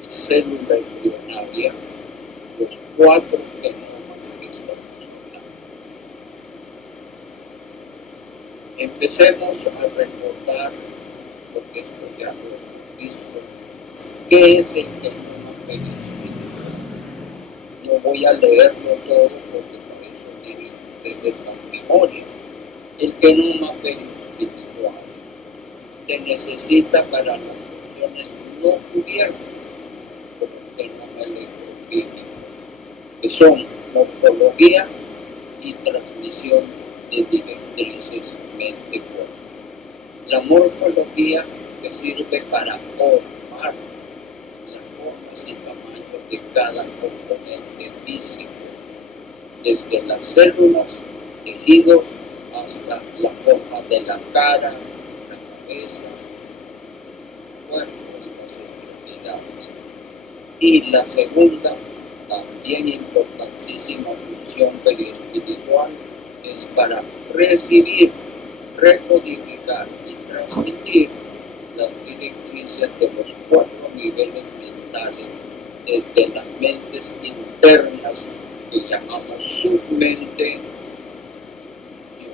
célula embrionaria, los 4 genomas que estamos hablando. Empecemos a recordar, porque esto ya lo hemos visto, qué es el genoma periespiritual. No voy a leerlo todo porque por eso tienen ustedes la memoria. El genoma periespiritual se necesita para las funciones no cubiertas por el genoma electroquímico, que son morfología y transmisión de directrices mente-cuerpo. La morfología que sirve para formar las formas y tamaños de cada componente físico, desde las células, tejidos, hasta la forma de la cara, la cabeza, el cuerpo y las extremidades. Y la segunda, también importantísima función periespiritual, es para recibir, recodificar y transmitir las directrices de los 4 niveles mentales, desde las mentes internas que llamamos submente,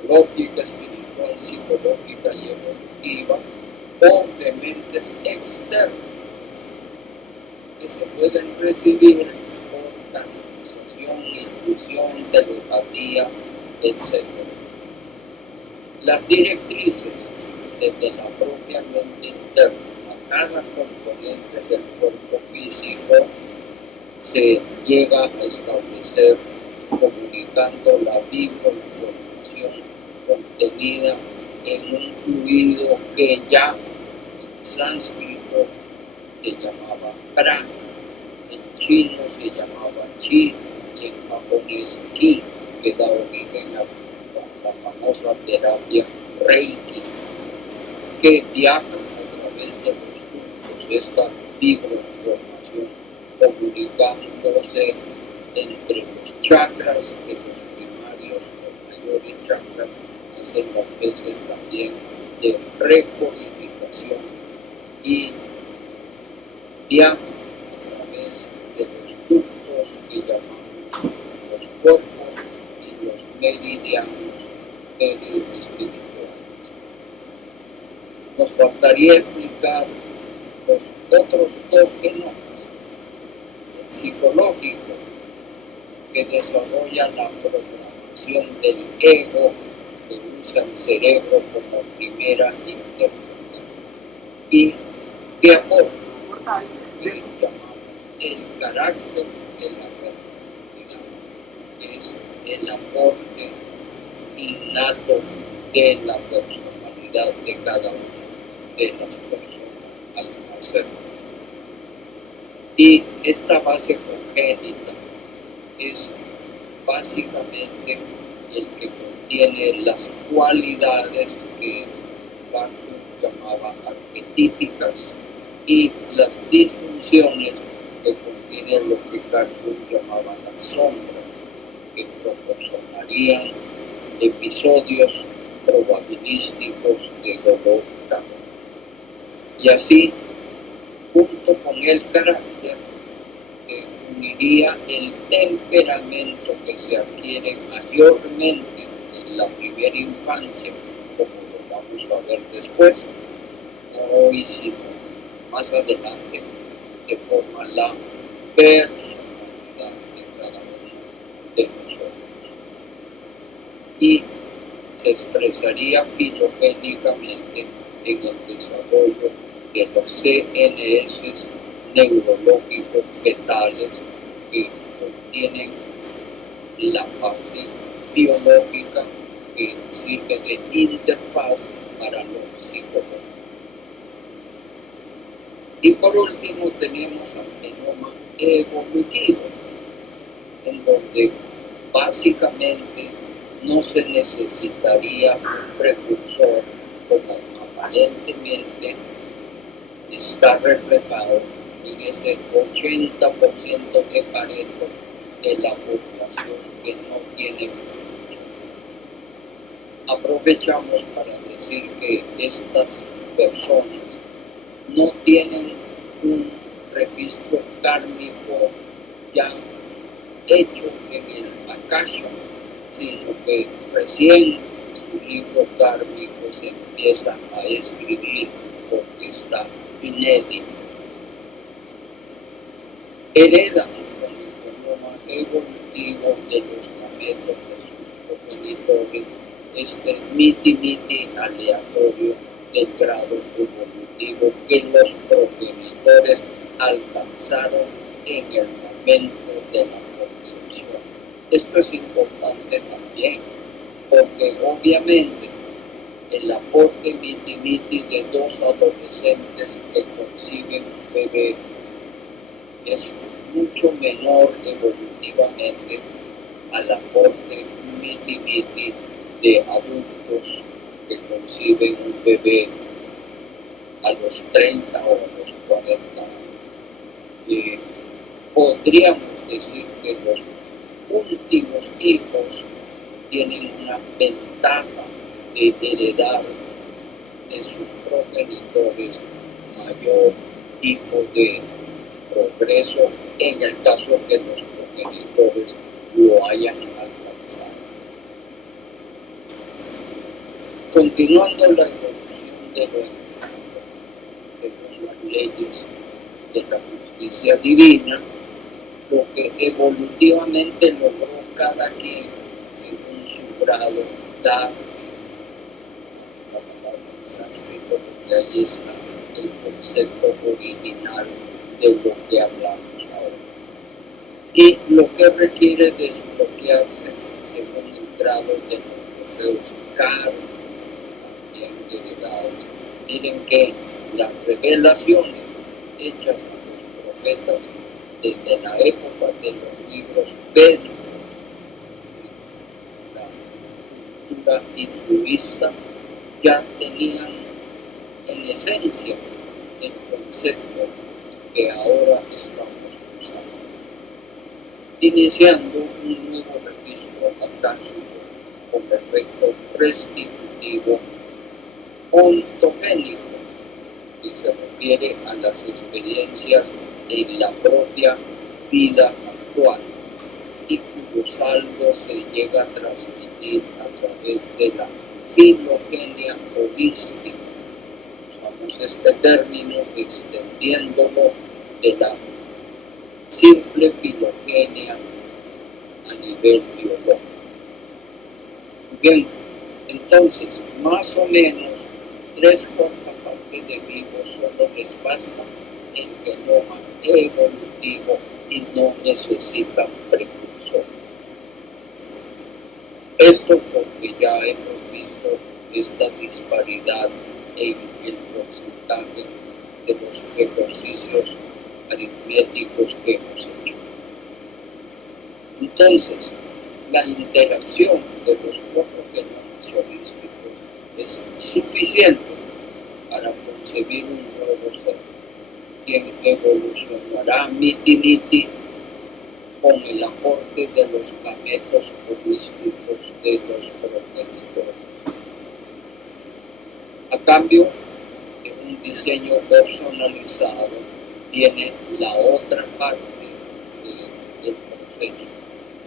biológica, espiritual, psicológica y evolutiva, o de mentes externas que se pueden recibir por canalización, intuición, telepatía, etc. Las directrices desde la propia mente interna a cada componente del cuerpo físico se llega a establecer comunicando la información contenida en un fluido que ya en sánscrito se llamaba prana, en chino se llamaba chi y en japonés ki, que da origen a la famosa terapia Reiki, que viaja a través de los puntos esta vibroinformación, comunicándose entre los chakras, que los primarios, los mayores chakras, hacen las veces también de recodificación y viaja a través de los ductos que llamamos los cuerpos y los meridianos espirituales. Nos faltaría explicar los otros 2 genomas, el psicológico, que desarrolla la programación del ego, que usa el cerebro como primera interfaz, y que aporta el carácter de la personalidad, que es el aporte innato de la personalidad de cada una de las personas al nacer. Y esta base congénita es básicamente el que contiene las cualidades que Carl llamaba arquetípicas y las disfunciones que contiene lo que Carl llamaba las sombras, que proporcionarían episodios probabilísticos de dolor grave. Y así, junto con el carácter, uniría el temperamento que se adquiere mayormente en la primera infancia, como lo vamos a ver después, no hoy sino más adelante, que forma la personalidad. se expresaría filogénicamente en el desarrollo de los CNS neurológicos fetales que contienen la parte biológica que sirve de interfaz para lo psicológico. Y por último tenemos al genoma evolutivo, en donde básicamente no se necesitaría un precursor como aparentemente está reflejado en ese 80% de Pareto de la población que no tiene precursor. Aprovechamos para decir que estas personas no tienen un registro kármico ya hecho en el Akasha, sino que recién su libro kármico se empieza a escribir porque está inédito. Heredan con el genoma evolutivo de los gametos de sus progenitores este miti-miti aleatorio del grado evolutivo que los progenitores alcanzaron en el momento de la concepción. Esto es importante también, porque obviamente el aporte miti-miti de dos adolescentes que conciben un bebé es mucho menor evolutivamente al aporte miti-miti de adultos que conciben un bebé a los 30 o a los 40 años. Podríamos decir que los últimos hijos tienen una ventaja de heredar de sus progenitores mayor tipo de progreso en el caso que los progenitores lo hayan alcanzado. Continuando la evolución de lo encarnado, según las leyes de la justicia divina, lo que evolutivamente logró cada quien según su grado da la palabra sánscrito, porque ahí está el concepto original de lo que hablamos ahora. Y lo que requiere desbloquearse según el grado de los bloqueos kármicos también heredados. Miren que las revelaciones hechas a los profetas desde la época de los libros védicos, la cultura hinduista, ya tenían en esencia el concepto que ahora estamos usando, iniciando un nuevo registro akáshico con efecto restitutivo ontogénico, que se refiere a las experiencias en la propia vida actual y cuyo saldo se llega a transmitir a través de la filogenia holística. Usamos este término extendiéndolo de la simple filogenia a nivel biológico. Bien, entonces, más o menos 3/4 partes de vivos solo les basta el genoma evolutivo y no necesitan precursor. Esto porque ya hemos visto esta disparidad en el porcentaje de los ejercicios aritméticos que hemos hecho. Entonces, la interacción de los 4 genomas holísticos es suficiente para concebir un nuevo ser, quien evolucionará miti-miti con el aporte de los gametos holísticos de los progenitores. A cambio de un diseño personalizado, viene la otra parte del proceso.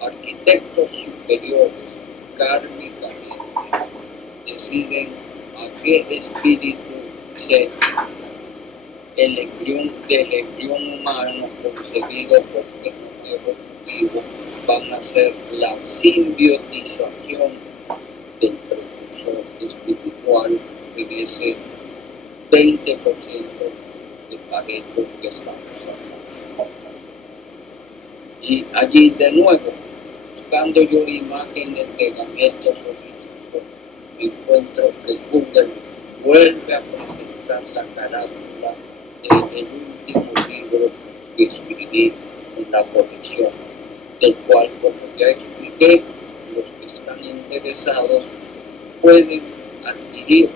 Arquitectos superiores kármicamente deciden a qué espíritu se el embrión humano concebido por el evolutivo van a ser la simbiotización del precursor. espiritual en ese 20% de Pareto que estamos hablando. Y allí de nuevo, buscando yo imágenes de gametos holísticos, me encuentro que Google vuelve a presentar la carátula del último libro que escribí en la colección, del cual, como ya expliqué, los que están interesados pueden adquirir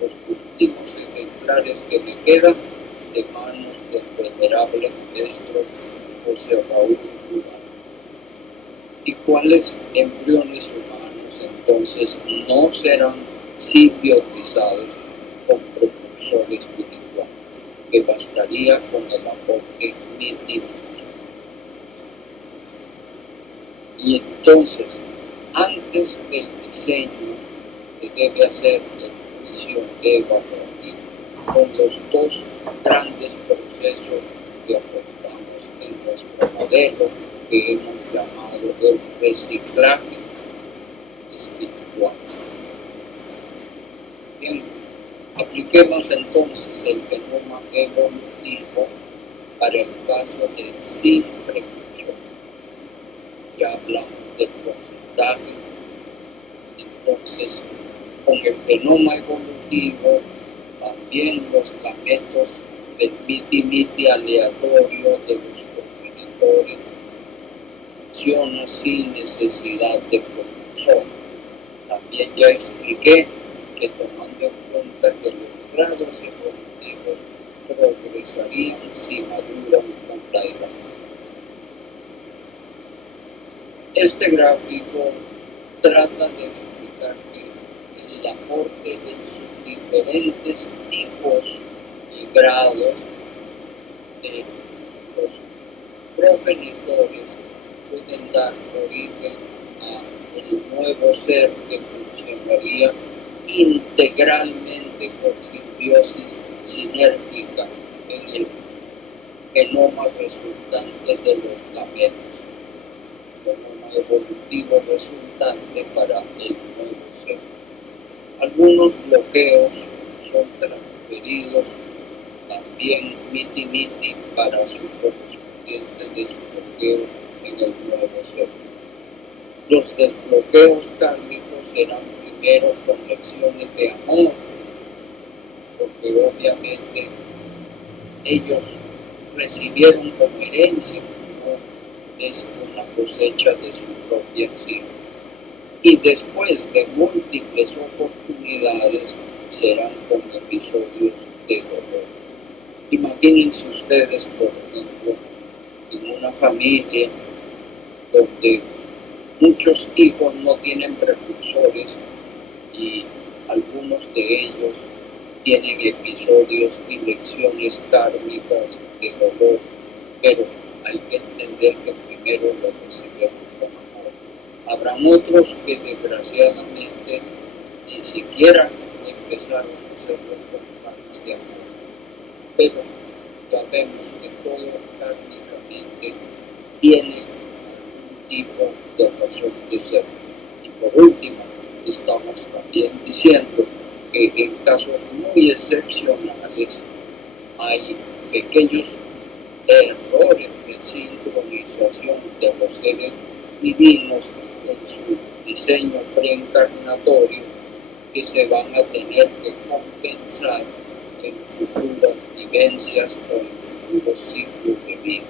los últimos ejemplares que me quedan de manos del venerable maestro José Raúl Urán. ¿Y cuáles embriones humanos entonces no serán simbiotizados con precursor espiritual? Que bastaría con el aporte mitificado. Y entonces, antes del diseño, se debe hacer el juicio evaluativo con los dos grandes procesos que aportamos en nuestro modelo que hemos llamado el reciclaje espiritual. Bien, apliquemos entonces el genoma evolutivo para el caso de sin precursor. Ya hablamos del porcentaje, entonces con el genoma evolutivo también los gametos del miti-miti aleatorio de los progenitores funciona sin necesidad de precursor. También ya expliqué que tomando en cuenta que los grados evolutivos progresarían si maduran con la edad. Este gráfico trata de explicar que el aporte de sus diferentes tipos y grados de los progenitores pueden dar origen a el nuevo ser que funcionaría integralmente por simbiosis sinérgica en el genoma resultante de los gametos, genoma evolutivo resultante para el nuevo ser. Algunos bloqueos son transferidos también miti-miti para su correspondiente desbloqueo en el nuevo ser. Los desbloqueos kármicos serán primero conexiones de amor, porque obviamente ellos recibieron como herencia, ¿no? Es una cosecha de su propia siembra. Y después de múltiples oportunidades serán con episodios de dolor. Imagínense ustedes, por ejemplo, en una familia donde muchos hijos no tienen precursores y algunos de ellos tienen episodios y lecciones kármicas de dolor, pero hay que entender que primero lo recibieron con amor. Habrán otros que desgraciadamente ni siquiera empezaron a hacerlo con parte de amor, pero ya vemos que todo kármicamente tiene algún tipo de razón de ser. Y por último, estamos también diciendo que en casos muy excepcionales hay pequeños errores de sincronización de los seres divinos en su diseño preencarnatorio que se van a tener que compensar en futuras vivencias o en futuros ciclos de vida.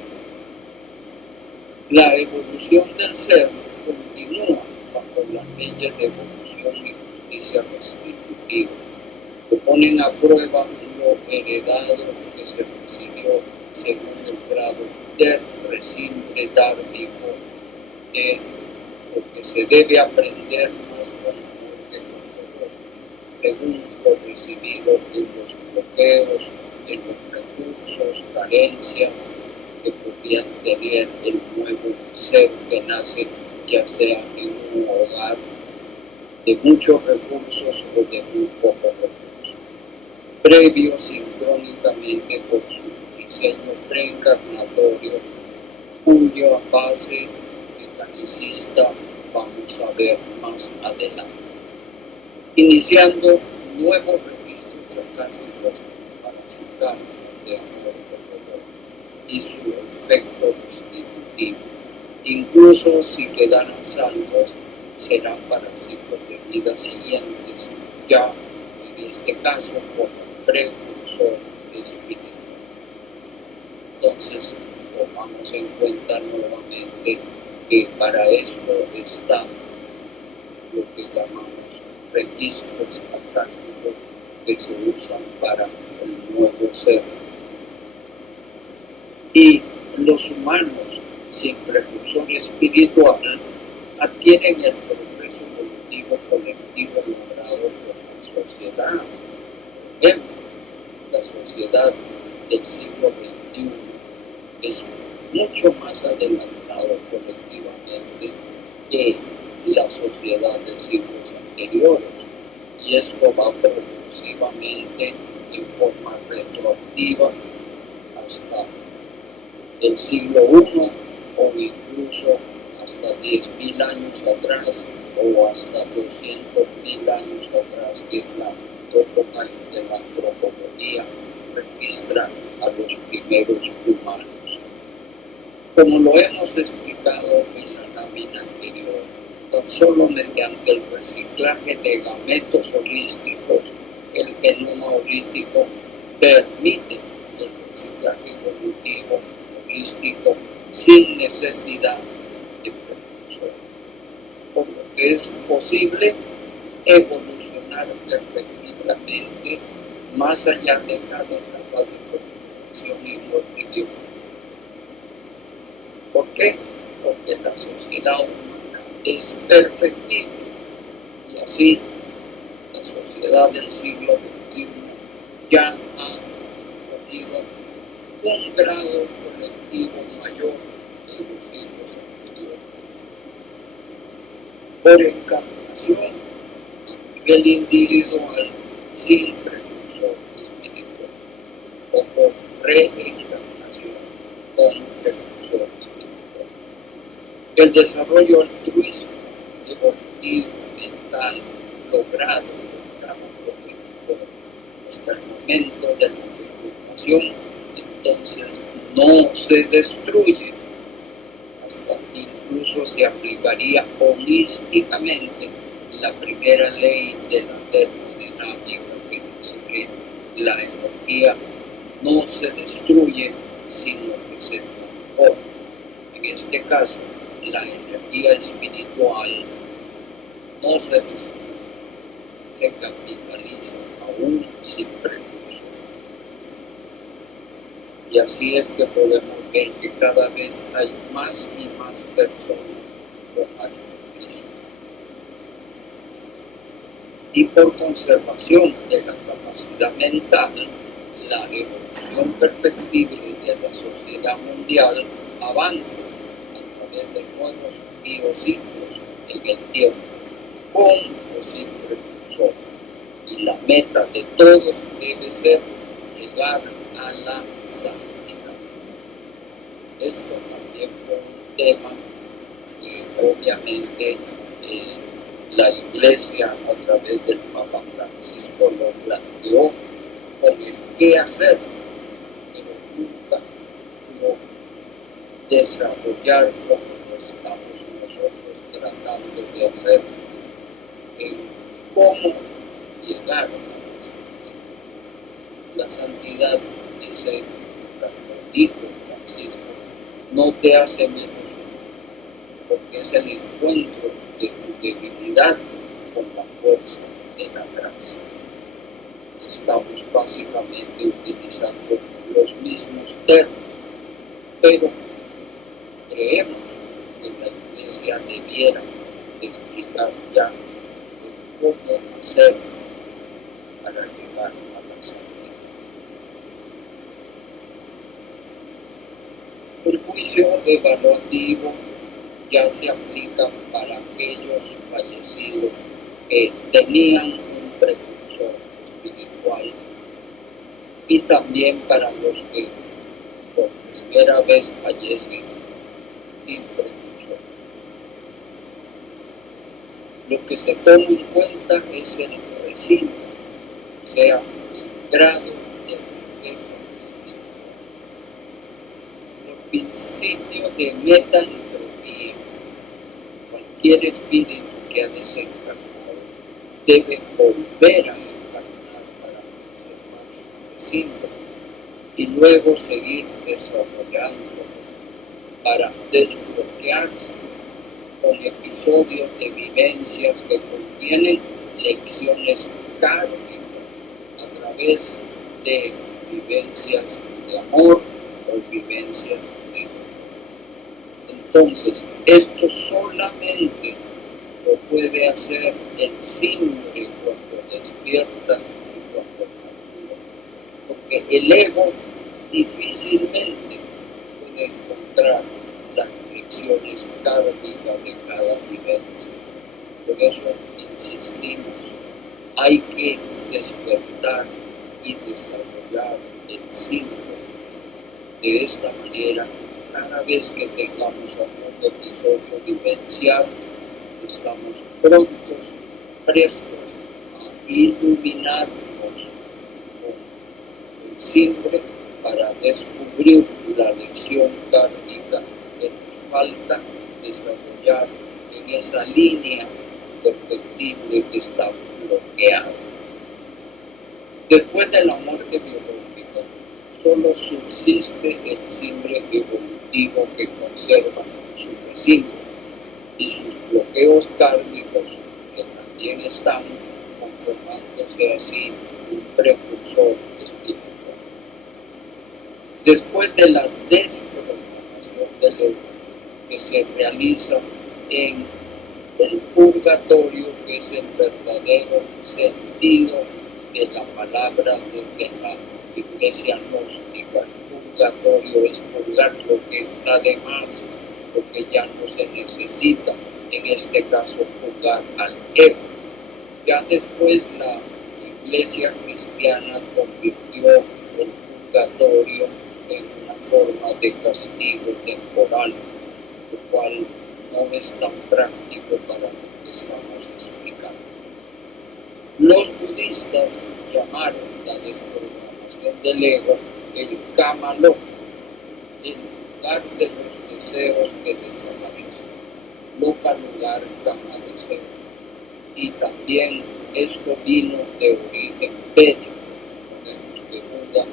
La evolución del ser continúa bajo las leyes de evolución y justicia restitutiva, que ponen a prueba lo heredado que se recibió según el grado de resimbre dármico de lo que se debe aprender más con amor que con dolor, según lo recibido en los bloqueos, en los recursos, carencias que podrían tener el nuevo ser que nace, ya sea en un hogar de muchos recursos o de muy pocos recursos, previo sincrónicamente por su diseño preencarnatorio, cuya base mecanicista vamos a ver más adelante. Iniciando nuevos registros acásicos para su carga de amor y su efecto sustitutivo. Incluso si quedaran salvos, serán para ciclos de vida siguientes, ya en este caso como precursor espiritual. Entonces, tomamos en cuenta nuevamente que para esto está lo que llamamos registros acásicos que se usan para el nuevo ser. Y los humanos sin precursor espiritual adquieren el progreso evolutivo colectivo logrado por la sociedad. Por ejemplo, la sociedad del siglo XXI es mucho más adelantado colectivamente que la sociedad de siglos anteriores, y esto va progresivamente en forma retroactiva hasta el siglo I o incluso hasta 10.000 años atrás o hasta 200.000 años atrás, que es la época en que la antropología registra a los primeros humanos. Como lo hemos explicado en la lámina anterior, tan solo mediante el reciclaje de gametos holísticos, el genoma holístico permite el reciclaje evolutivo holístico sin necesidad de precursor, por lo que es posible evolucionar perfectiblemente más allá de cada etapa de programación y muerte biológica. ¿Por qué? Porque la sociedad humana es perfectible, y así la sociedad del siglo XXI ya ha tenido un grado colectivo mayor que en los siglos anteriores. Por encarnación, a nivel individual, sin precursor espiritual, o por reencarnación con precursor espiritual. El desarrollo altruista, evolutivo, mental, logrado por Cristo hasta el momento de la fecundación, entonces no se destruye, hasta incluso se aplicaría holísticamente la primera ley de la termodinámica, que dice que la energía no se destruye, sino que se transforma. En este caso, la energía espiritual no se destruye, se capitaliza aún sin precursor. Y así es que podemos ver que cada vez hay más y más personas con alcoholismo. Y por conservación de la capacidad mental, la evolución perfectible de la sociedad mundial avanza a través de nuevos biociclos en el tiempo, con o sin precursores. Y la meta de todos debe ser llegar a la santidad. Esto también fue un tema que obviamente la Iglesia a través del Papa Francisco lo planteó con el qué hacer, pero nunca pudo desarrollar como lo estamos nosotros tratando de hacer, en cómo llegar a la santidad. La santidad, dice Francisco, no te hace menos humano, porque es el encuentro de tu debilidad con la fuerza de la gracia. Estamos básicamente utilizando los mismos términos, pero creemos que la Iglesia debiera explicar ya cómo hacer para llegar a la santidad. El juicio evaluativo ya se aplica para aquellos fallecidos que tenían un precursor espiritual y también para los que por primera vez fallecen sin precursor. Lo que se toma en cuenta es el residuo sea el grado de riqueza espiritual. Por principio de metaentropía, cualquier espíritu que ha desencarnado debe volver a encarnar para conservar su recinto y luego seguir desarrollando para desbloquearse con episodios de vivencias que contienen lecciones kármicas a través de vivencias de amor o vivencias de dolor. Entonces, esto solamente lo puede hacer el simple cuando despierta y cuando madura, porque el ego difícilmente puede encontrar las lecciones kármicas de cada vivencia. Por eso insistimos, hay que despertar y desarrollar el símbolo. De esta manera, cada vez que tengamos algún episodio vivencial, estamos prontos, prestos a iluminarnos con el símbolo para descubrir la lección kármica que nos falta desarrollar en esa línea perfectible que está bloqueada. Después de la muerte biológica, solo subsiste el símbolo evolutivo que conserva su recinto y sus bloqueos kármicos que también están conformándose así un precursor espiritual. Después de la desprogramación del ego que se realiza en el purgatorio, que es el verdadero sentido de la palabra de la iglesia gnóstica. El purgatorio es purgar lo que está de más, lo que ya no se necesita, en este caso purgar al ego. Ya después la iglesia cristiana convirtió el purgatorio en una forma de castigo temporal, lo cual no es tan práctico para lo que estamos explicando. Los budistas llamaron la desprogramación del ego el Kama-Loka, el lugar de los deseos que desaparecen. Loka, lugar, Kama, deseo. Y también esto vino de origen védico, que Buda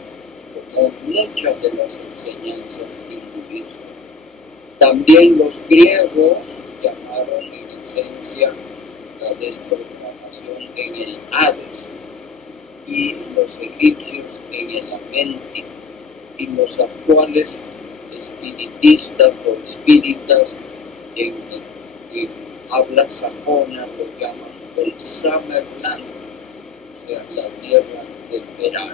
tomó muchas de las enseñanzas hinduistas. También los griegos llamaron en esencia la desprogramación en el Hades, y los egipcios en el Amenti, y los actuales espiritistas o espíritas en habla sajona lo llaman el Summerland, o sea, la tierra del verano.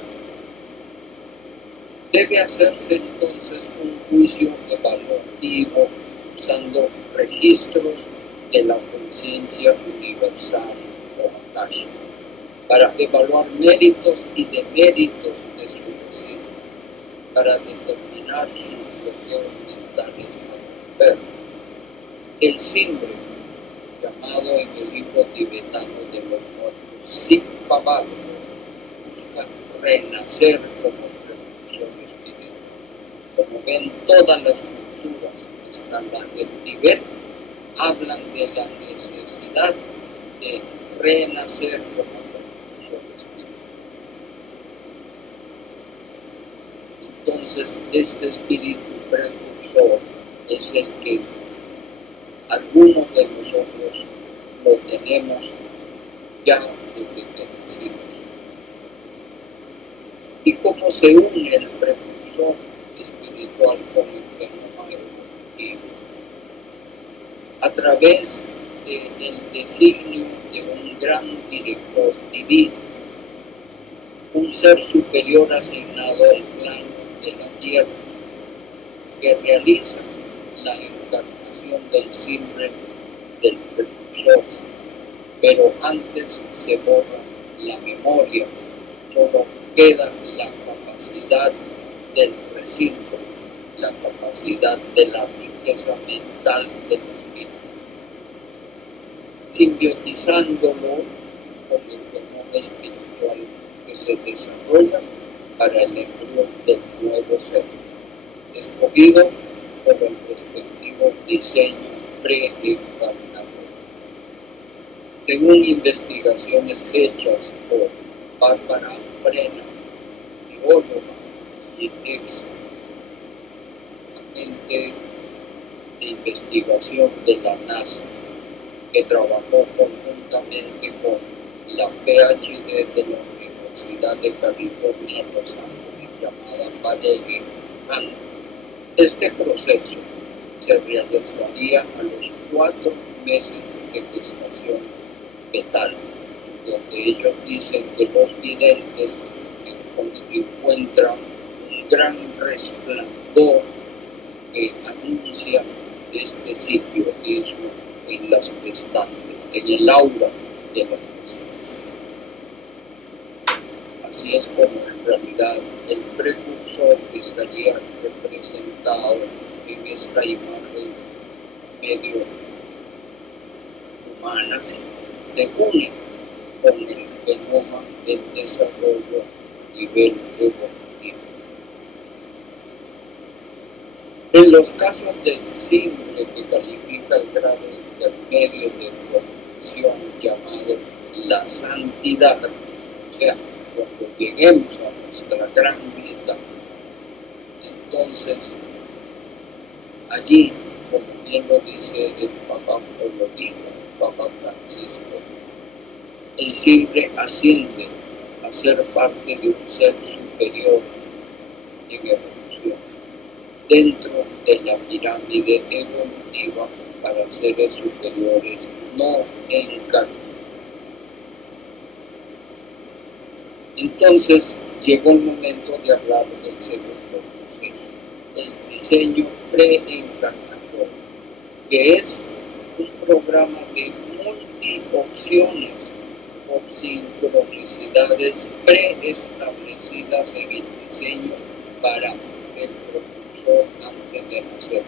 Debe hacerse entonces un juicio evaluativo usando registros de la conciencia universal o Akasha para evaluar méritos y deméritos de su recibo, para determinar sus bloqueos mentales enfermos. El símbolo, llamado en el libro tibetano de los muertos Sippavada, busca renacer como precursor espiritual. Como ven, todas las culturas, hasta las del Tibet, hablan de la necesidad de renacer como precursor espiritual. Entonces, este espíritu precursor es el que algunos de nosotros lo tenemos ya desde que nacimos. ¿Y cómo se une el precursor espiritual con el fenómeno evolutivo? A través del designio de un gran director divino, un ser superior asignado al plan de la tierra, que realiza la encarnación del símbolo del precursor, pero antes se borra la memoria, solo queda la capacidad del recinto, la capacidad de la riqueza mental del espíritu, simbiotizándolo con el fenómeno espiritual que se desarrolla para el embrión del nuevo ser, escogido por el respectivo diseño preencarnador. Según investigaciones hechas por Bárbara Frena, bióloga y ex agente de investigación de la NASA, que trabajó conjuntamente con la PhD de la Universidad de California, Los Ángeles, llamada Valerie Hunt. Este proceso se realizaría a los 4 meses de gestación fetal, donde ellos dicen que los videntes encuentran un gran resplandor que anuncia este sincretismo en las pestañas, en el aura de las personas. Así es como en realidad el precursor que estaría representado en esta imagen medio humana se une con el genoma del desarrollo a nivel evolutivo. En los casos de síndrome que califica el grado intermedio de formación llamado la santidad, o sea, cuando lleguemos a nuestra gran vida, entonces allí, como bien lo dice el Papa, o lo dijo el Papa Francisco, el simple asciende a ser parte de un ser superior en evolución, dentro de la pirámide evolutiva para seres superiores no encarnados. Entonces llegó el momento de hablar del segundo proceso, el diseño preencarnador, que es un programa de multi-opciones o sincronicidades preestablecidas en el diseño para el propulsor antes de nacer.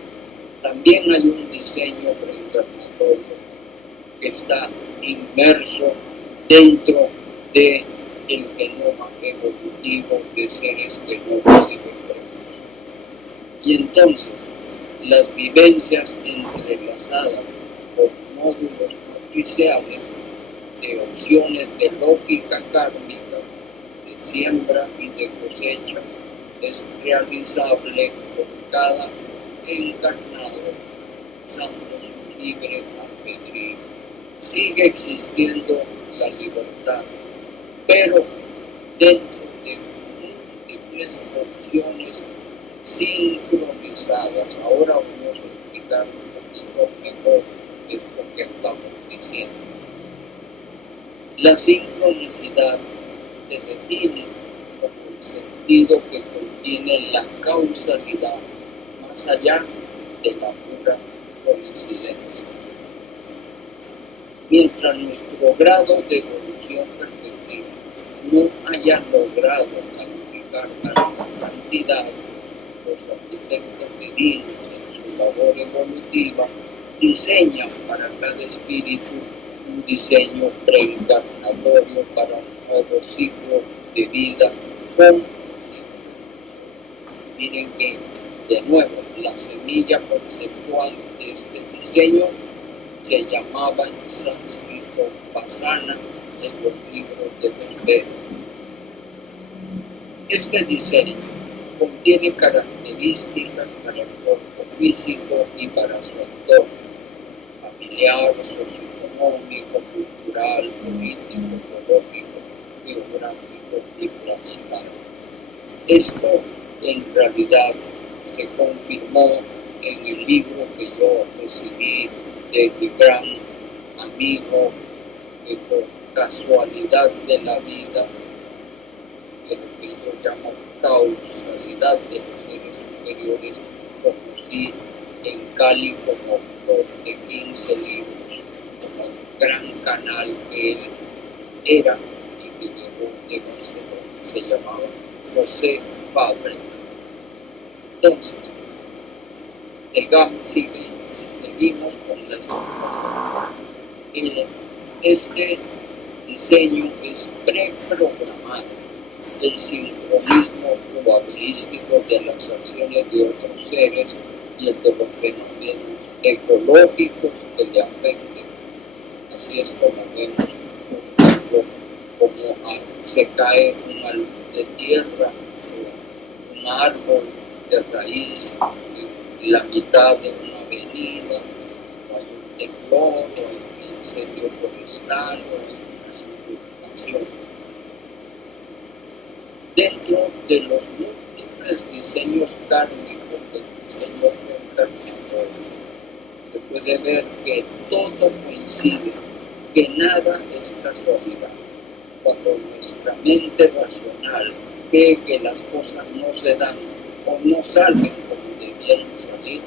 También hay un diseño preencarnatorio que está inmerso dentro de el genoma evolutivo de seres que no reciben precursor. Y entonces, las vivencias entrelazadas por módulos matriciales de opciones de lógica kármica, de siembra y de cosecha, es realizable por cada encarnado usando su libre albedrío. Sigue existiendo la libertad, pero dentro de múltiples opciones sincronizadas. Ahora vamos a explicar un poquito mejor esto que estamos diciendo. La sincronicidad se define como el sentido que contiene la causalidad más allá de la pura coincidencia. Mientras nuestro grado de evolución perfectiva no haya logrado calificar para la santidad, los arquitectos divinos en su labor evolutiva diseñan para cada espíritu un diseño preencarnatorio para un nuevo ciclo de vida con miren que, de nuevo, la semilla conceptual de este diseño se llamaba en sánscrito Vasana en los libros de los Vedas. Este diseño contiene características para el cuerpo físico y para su entorno familiar, socioeconómico, cultural, político, ecológico, geográfico y planetario. Esto en realidad se confirmó en el libro que yo recibí de mi gran amigo, que por casualidad de la vida, de lo que yo llamo causalidad de los seres superiores, conocí en Cali como autor de 15 libros, como un gran canal que él era y que llegó de Barcelona, se llamaba José Fábrega. Entonces, seguimos con la explicación. Este diseño es preprogramado el sincronismo probabilístico de las acciones de otros seres y el de los fenómenos ecológicos que le afecten. Así es como vemos, por ejemplo, como se cae un alud de tierra, o un árbol de raíz en la mitad de una avenida, o hay un temblor, o hay un incendio forestal, o hay una inundación. Dentro de los múltiples diseños kármicos del diseño reencarnador, se puede ver que todo coincide, que nada es casualidad. Cuando nuestra mente racional ve que las cosas no se dan o no salen como debieran salir,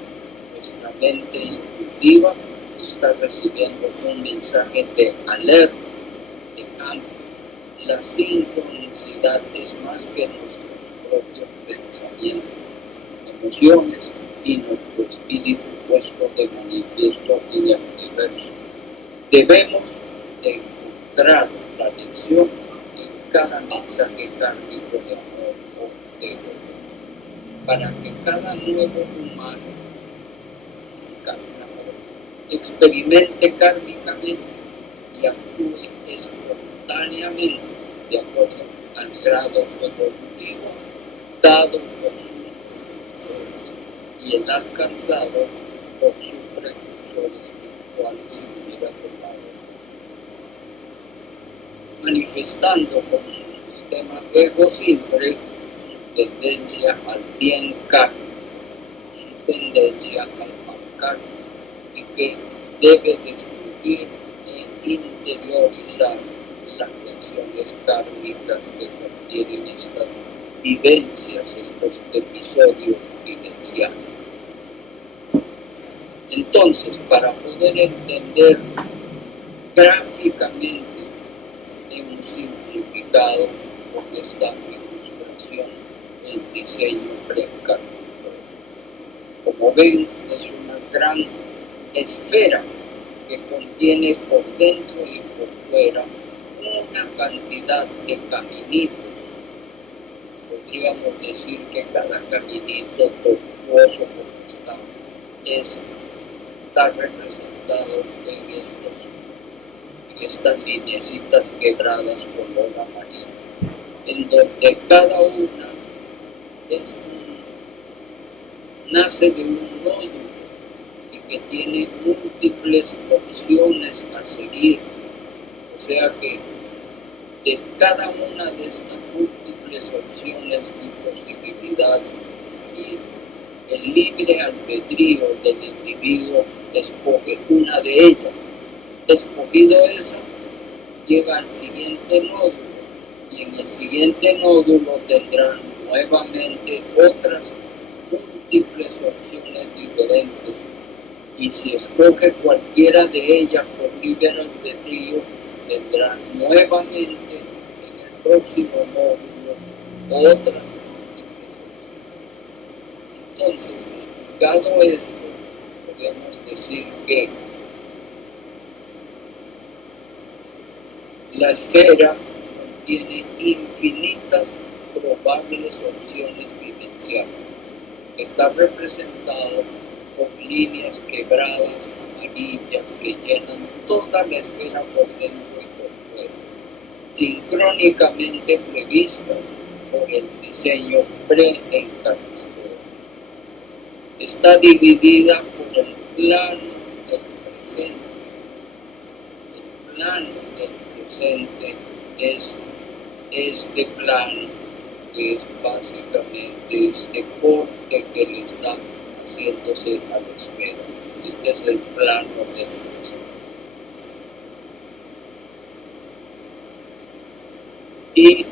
nuestra mente intuitiva está recibiendo un mensaje de alerta, de cambio. La sincronicidad es más que nuestros propios pensamientos, emociones y nuestro espíritu puesto de manifiesto en el universo. Debemos de encontrar la lección en cada mensaje kármico de amor o de dolor, para que cada nuevo humano encarnado experimente kármicamente y actúe espontáneamente de acuerdo al grado evolutivo dado por sus precursores y el alcanzado por sus precursores espirituales y unilaterales, manifestando con su sistema egocéntrico su tendencia al bien kármico, su tendencia al mal kármico, y que debe descubrir e interiorizar las lecciones kármicas que contienen estas vivencias, estos episodios vivenciales. Entonces, para poder entender gráficamente, hemos simplificado con esta ilustración el diseño reencarnador. Como ven, es una gran esfera que contiene por dentro y por fuera una cantidad de caminitos. Podríamos decir que cada caminito tortuoso está representado en estas lineecitas quebradas color amarillo, en donde cada una nace de un nódulo y que tiene múltiples opciones a seguir. O sea que de cada una de estas múltiples opciones y posibilidades de seguir, el libre albedrío del individuo escoge una de ellas. Escogido esa, llega al siguiente nódulo y en el siguiente nódulo tendrán nuevamente otras múltiples opciones diferentes, y si escoge cualquiera de ellas por libre albedrío, tendrá nuevamente en el próximo módulo otras múltiples opciones. Entonces, explicado esto, podemos decir que la esfera contiene infinitas probables opciones vivenciales. Está representado por líneas quebradas amarillas que llenan toda la esfera por dentro y por fuera, sincrónicamente previstas por el diseño preencarnador. Está dividida por el plano del presente. El plano del presente es este plano, que es básicamente este corte que le está haciéndose a la esfera. Este es el plano del presente. Y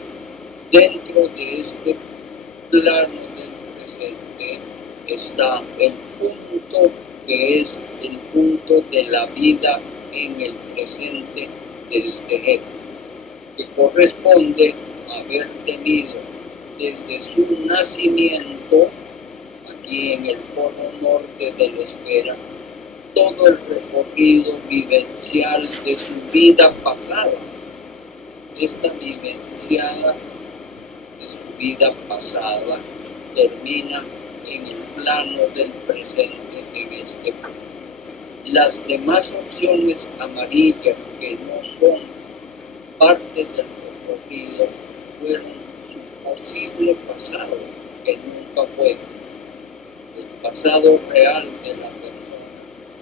dentro de este plano del presente está el punto que es el punto de la vida en el presente de este ego, que corresponde a haber tenido desde su nacimiento aquí en el polo norte de la esfera todo el recorrido vivencial de su vida pasada. Esta vivenciada vida pasada termina en el plano del presente en este punto. Las demás opciones amarillas que no son parte del recorrido fueron su posible pasado, que nunca fue. El pasado real de la persona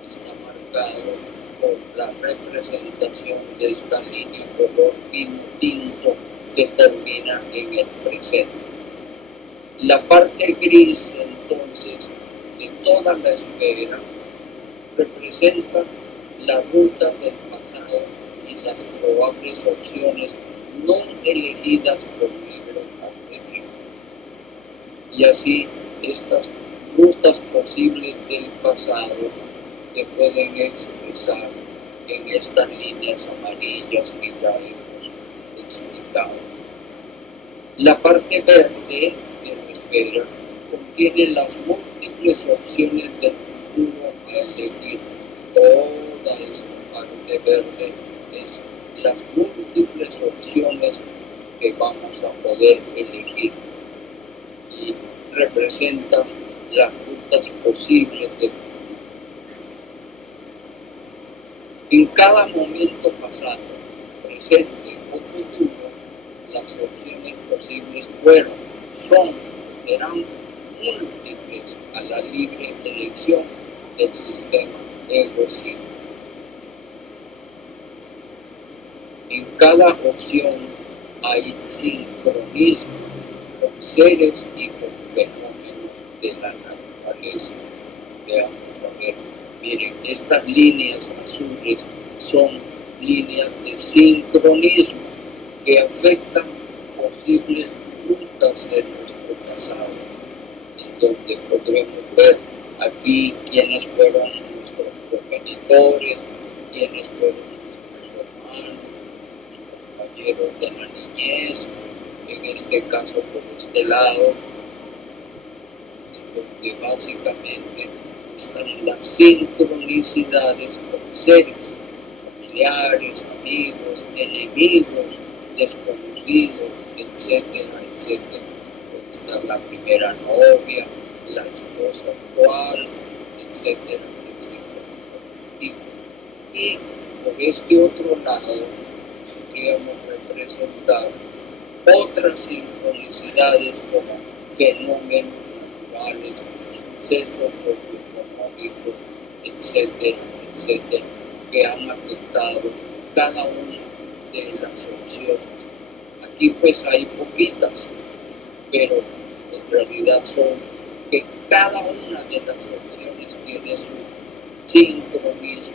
está marcado por la representación de esta línea color vino tinto que termina en el presente. La parte gris, entonces, de toda la esfera representa la ruta del pasado y las probables opciones no elegidas por libre albedrío. Y así estas rutas posibles del pasado se pueden expresar en estas líneas amarillas que ya hemos explicado. La parte verde de la esfera contiene las múltiples opciones del futuro a elegir. Toda esta parte verde es las múltiples opciones que vamos a poder elegir y representan las rutas posibles del futuro. En cada momento pasado, presente o futuro, las opciones posibles serán múltiples a la libre elección del sistema ego-psíquico. En cada opción hay sincronismo con seres y con fenómenos de la naturaleza. Veamos a ver. Miren, estas líneas azules son líneas de sincronismo que afectan posibles rutas de nuestro pasado, en donde podremos ver aquí quiénes fueron nuestros progenitores, quiénes fueron nuestros hermanos, nuestros compañeros de la niñez, en este caso por este lado, en donde básicamente están las sincronicidades con seres, familiares, amigos, enemigos, desconocidos, etcétera, etcétera. Está la primera novia, la esposa actual, etcétera, etcétera. Y por este otro lado, podríamos representar otras sincronicidades como fenómenos naturales, sucesos socioeconómicos, etcétera, etcétera, que han afectado cada una de las opciones. Aquí pues hay poquitas, pero en realidad son que cada una de las opciones tiene su sincronismo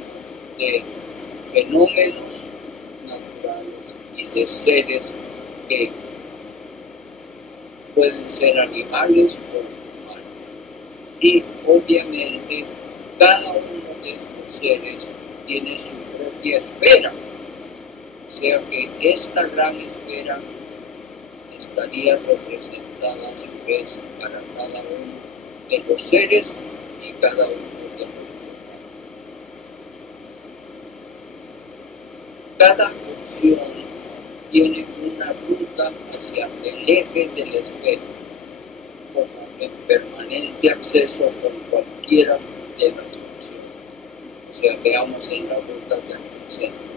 de fenómenos naturales y de seres que pueden ser animales o humanos. Y obviamente cada uno de estos seres tiene su propia esfera. O sea que esta gran esfera estaría representada a su vez para cada uno de los seres y cada uno de los humanos. Cada opción tiene una ruta hacia el eje del esfera, como en permanente acceso con cualquiera de las opciones. O sea, veamos en la ruta del presente.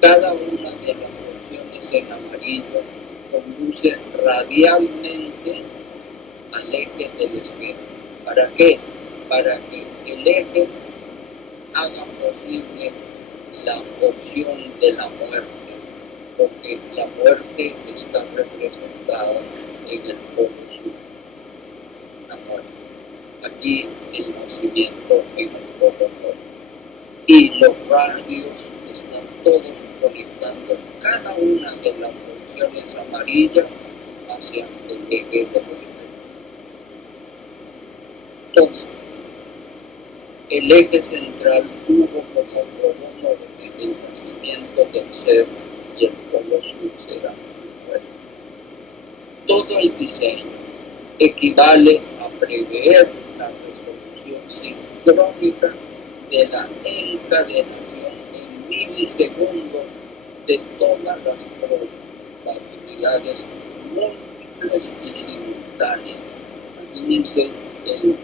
Cada una de las opciones en amarillo conduce radialmente al eje del esfera. ¿Para qué? Para que el eje haga posible la opción de la muerte, porque la muerte está representada en el polo sur. La muerte. Aquí el nacimiento en el polo norte. Y los radios están todos conectando cada una de las opciones amarillas hacia el eje del esfera. Entonces, el eje central tuvo como pronombre el nacimiento del ser y el polo sur será mujer. Todo el diseño equivale a prever la resolución sincrónica de la encadenación en milisegundos de todas las probabilidades múltiples múltiples y simultáneas. Imagínense el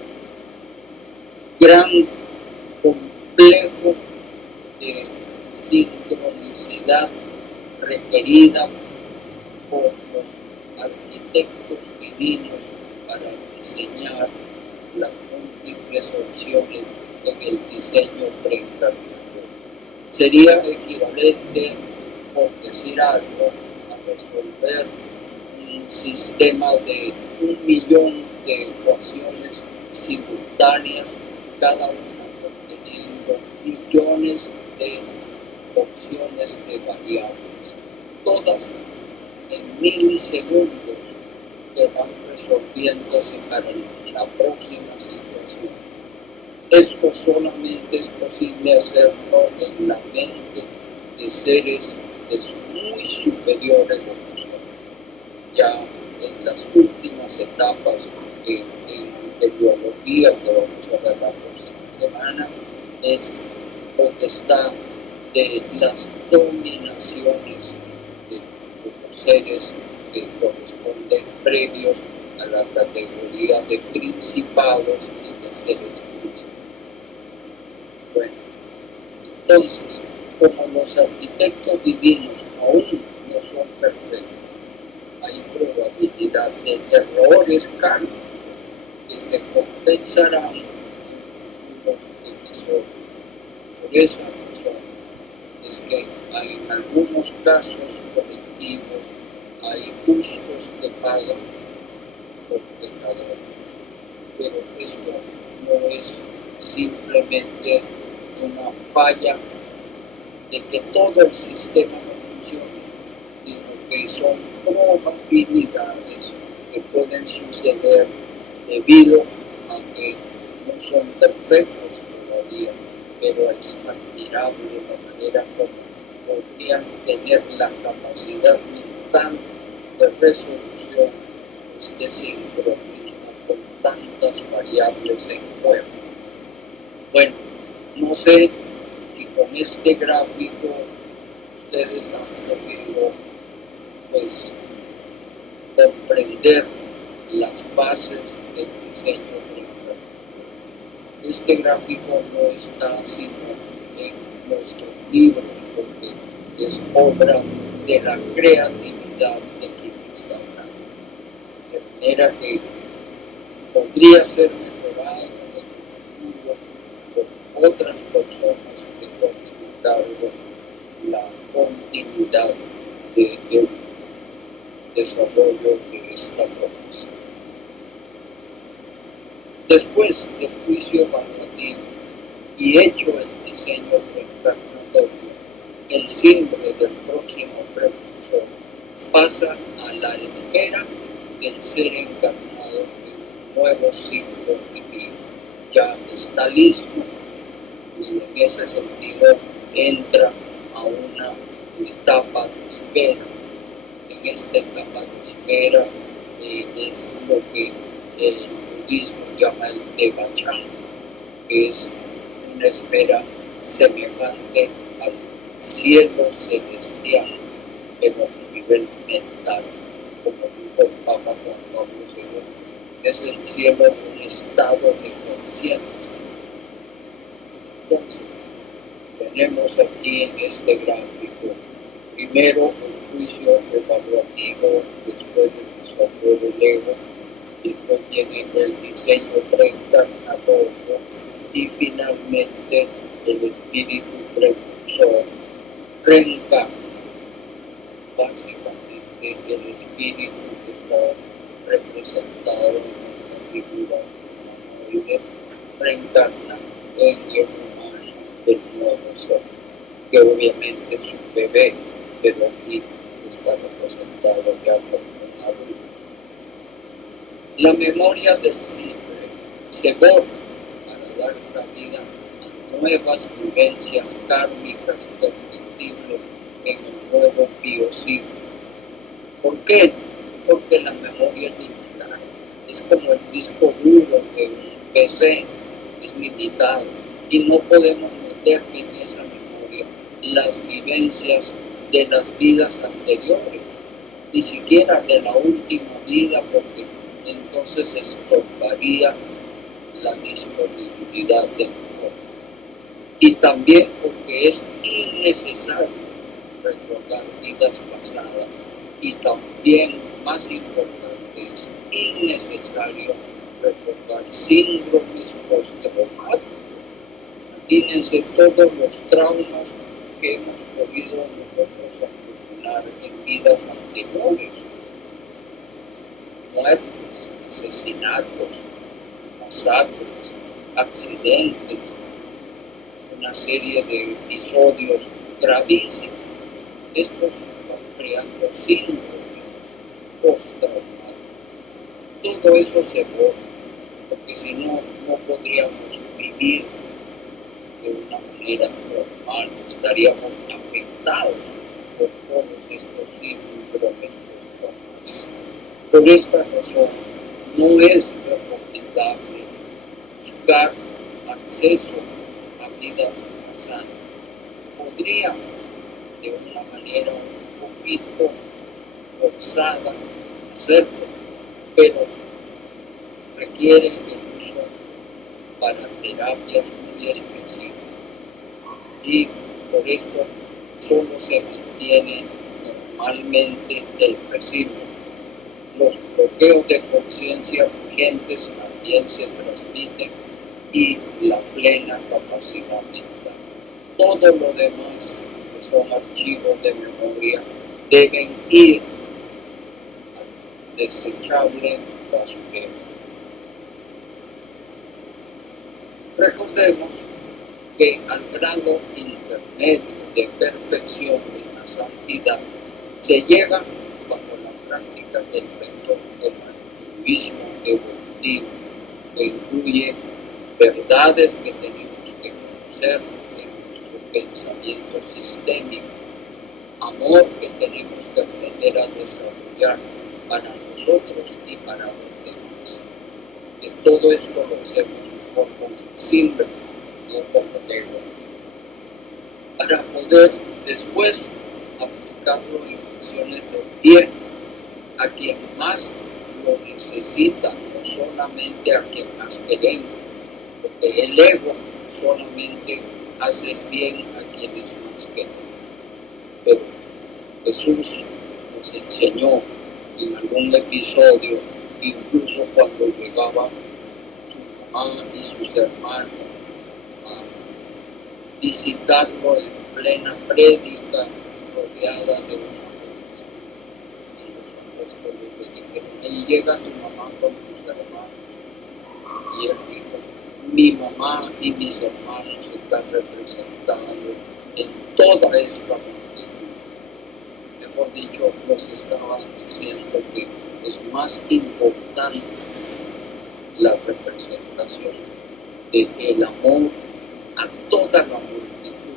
gran complejo de sincronicidad requerida por los arquitectos divinos para diseñar las múltiples opciones en el diseño preencarnador. Sería equivalente, por decir algo, a resolver un sistema de 1.000.000 de ecuaciones simultáneas, cada una conteniendo millones de opciones de variables, todas en milisegundos que van resolviéndose para la próxima situación. Esto solamente es posible hacerlo en la mente de seres muy superiores a nosotros. Ya en las últimas etapas de biología que vamos a ver la próxima semana, es potestad de las dominaciones de los seres que corresponden previos a la categoría de principados y de seres crísticos. Bueno, entonces, como los arquitectos divinos aún no son perfectos, hay probabilidad de errores kármicos que se compensarán en futuros episodios. Por esa razón es que en algunos casos colectivos hay justos que pagan por pecadores, pero esto no es simplemente una falla de que todo el sistema no funcione, sino que son probabilidades que pueden suceder debido a que no son perfectos todavía, pero es admirable la manera como podrían tener la capacidad mental de resolución de este sincronismo con tantas variables en juego. Bueno, no sé si con este gráfico ustedes han podido pues comprender las bases del diseño preencarnador. Este gráfico no está sino en nuestros libros porque es obra de la creatividad de quien está hablando, de manera que podría ser mejorado en el futuro por otras personas que tomen la continuidad del desarrollo de esta profesión. Después del juicio evaluativo y hecho el diseño preencarnatorio, el símbolo del próximo precursor pasa a la espera del ser encarnado en un nuevo ciclo de vida. Ya está listo y en ese sentido entra a una etapa de espera. En esta etapa de espera es lo que el budismo llama el Devachan, que es una espera semejante al cielo celestial, pero a nivel mental, como dijo el Papa Juan Pablo II, es el cielo un estado de conciencia. Entonces, tenemos aquí en este gráfico, primero el juicio evaluativo, después el desarrollo del ego, después tiene el diseño preencarnatorio y finalmente el espíritu precursor reencarna. Básicamente el espíritu que está representado en esta figura humanoide reencarna en el humano del nuevo ser, que obviamente es un bebé, pero aquí está representado ya como un adulto. La memoria del siempre se borra para dar cabida a nuevas vivencias kármicas perceptibles en el nuevo biociclo. ¿Por qué? Porque la memoria es limitada. Es como el disco duro de un PC, es limitado y no podemos meter en esa memoria las vivencias de las vidas anteriores. ni siquiera de la última vida, porque entonces estorbaría la disponibilidad del cuerpo. Y también porque es innecesario recordar vidas pasadas, y también, más importante, es innecesario recordar síndromes postraumáticos. Imagínense todos los traumas que hemos podido nosotros acumular en vidas anteriores: muertes, asesinatos, masacres, accidentes, una serie de episodios gravísimos. Estos van creando síndromes postraumáticos. Todo eso se borra, porque si no, no podríamos vivir de una manera normal, estaríamos afectados por todos estos síndromes postraumáticos. Por esta razón, no es recomendable buscar acceso a vidas pasadas. Podríamos, de una manera un poquito forzada, hacerlo, pero requiere el uso para terapias muy específicas, y por esto solo se mantiene normalmente el residuo. Los bloqueos de conciencia vigentes también se transmiten, y la plena capacidad mental. Todo lo demás, que son archivos de memoria, deben ir al desechable basurero. Recordemos que al grado intermedio de perfección de la santidad se llega bajo la práctica del método del altruismo evolutivo, que incluye verdades que tenemos que conocer en nuestro pensamiento sistémico, amor que tenemos que aprender a desarrollar para nosotros y para los demás. Que todo esto lo hacemos mejor con el síndrome, no con el ego, para poder después aplicarlo en acciones de bien a quien más lo necesita, no solamente a quien más queremos, porque el ego solamente hace el bien a quienes más queremos. Pero Jesús nos enseñó en algún episodio, incluso cuando llegaba su mamá y sus hermanos a visitarlo en plena prédica, rodeada de una multitud, y los apóstoles le dijeron: "Ahí llega tu mamá con tus hermanos". Y él dijo: "Mi mamá y mis hermanos están representados en toda esta multitud". Mejor dicho, nos estaban diciendo que es más importante la representación del amor a toda la multitud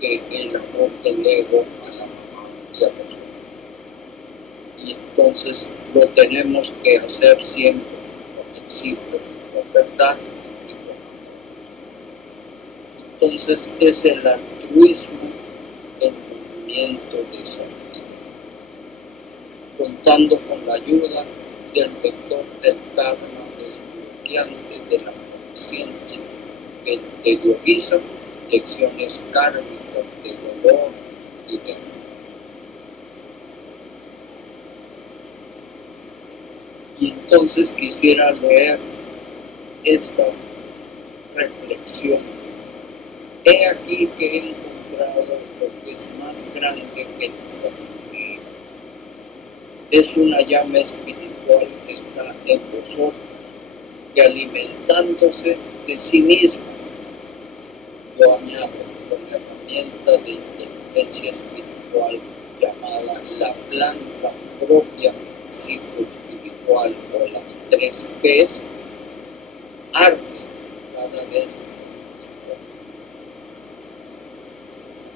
que el amor del ego a la mamá y a los hermanos. Y entonces lo tenemos que hacer siempre con el símbolo, con verdad y con amor. Entonces es el altruismo el movimiento de santidad, contando con la ayuda del vector del karma desbloqueante de la conciencia, que interioriza lecciones kármicas de dolor y de amor. Y entonces quisiera leer esta reflexión. He aquí que he encontrado lo que es más grande que la sabiduría. Es una llama espiritual que está en vosotros, que alimentándose de sí misma, lo añado con la herramienta de inteligencia espiritual llamada la planta propia psicoespiritual, o las 3 P's, arde cada vez mejor.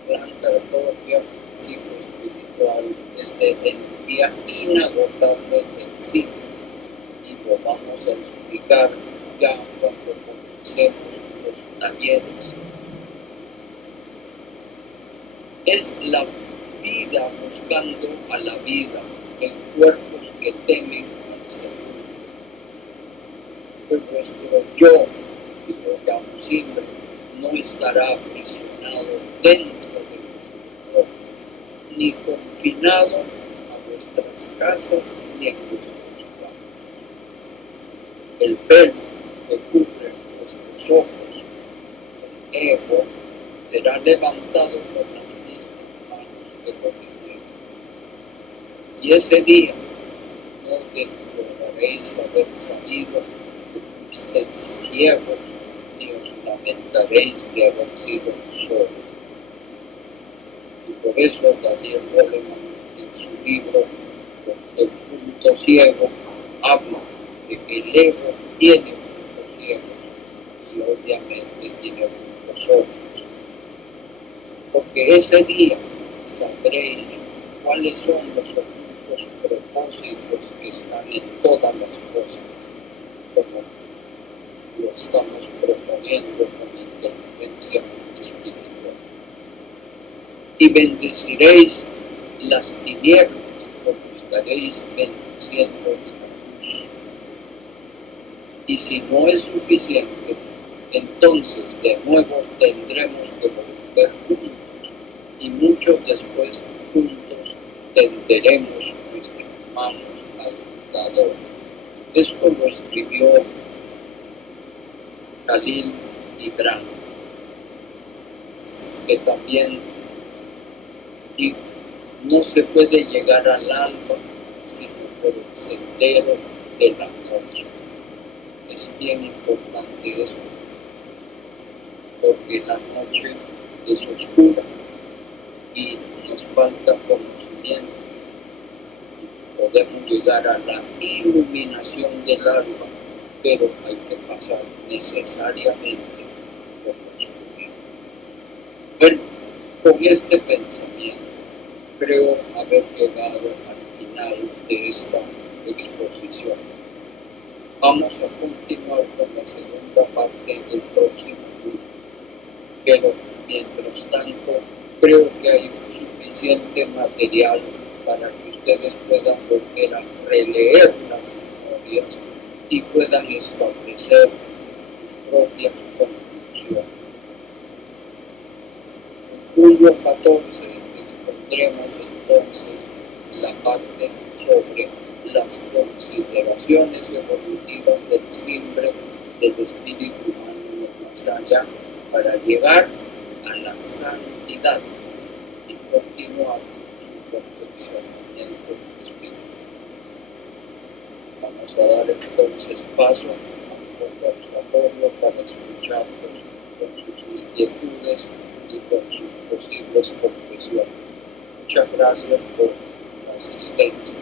Planta propia psicoespiritual es de energía inagotable del sí, y lo vamos a explicar ya cuando comencemos los talleres. Es la vida buscando a la vida, en cuerpos que temen al Señor. Pues vuestro yo, y lo llamo siempre, no estará aprisionado dentro de vuestro cuerpo, ni confinado a vuestras casas ni en vuestros campos. El pelo que cubre vuestros ojos, el ego, será levantado por las mismas manos que lo tendréis. Y ese día no desploraréis haber salido que fuisteis ciegos, ni os lamentaréis de haber sido solos. Y por eso Daniel Goleman en su libro El punto ciego habla de que el ego tiene puntos ciegos y obviamente tiene puntos ojos. Porque ese día sabréis cuáles son los ocultos propósitos que están en todas las cosas, como lo estamos proponiendo con inteligencia espiritual. Y bendeciréis las tinieblas, porque estaréis bendiciendo esta luz. Y si no es suficiente, entonces de nuevo tendremos que volver juntos, y mucho después juntos tenderemos nuestras manos al Dador. Esto lo escribió Khalil Gibran, que también dijo: no se puede llegar al alba sino por el sendero de la noche. Es bien importante eso, porque la noche es oscura y nos falta conocimiento. Podemos llegar a la iluminación del alma, pero hay que pasar necesariamente por la oscuridad. Bueno, con este pensamiento creo haber llegado al final de esta exposición. Vamos a continuar con la segunda parte del próximo curso, pero mientras tanto creo que hay suficiente material para que ustedes puedan volver a releer las memorias y puedan establecer sus propias conclusiones. En julio 14 expondremos entonces la parte sobre las consideraciones evolutivas del simbre del espíritu humano en el más allá para llegar a la santidad y continuar su perfeccionamiento espiritual. Vamos a dar entonces paso al conversatorio para escucharlos con sus inquietudes y con sus posibles confesiones. Muchas gracias por la asistencia.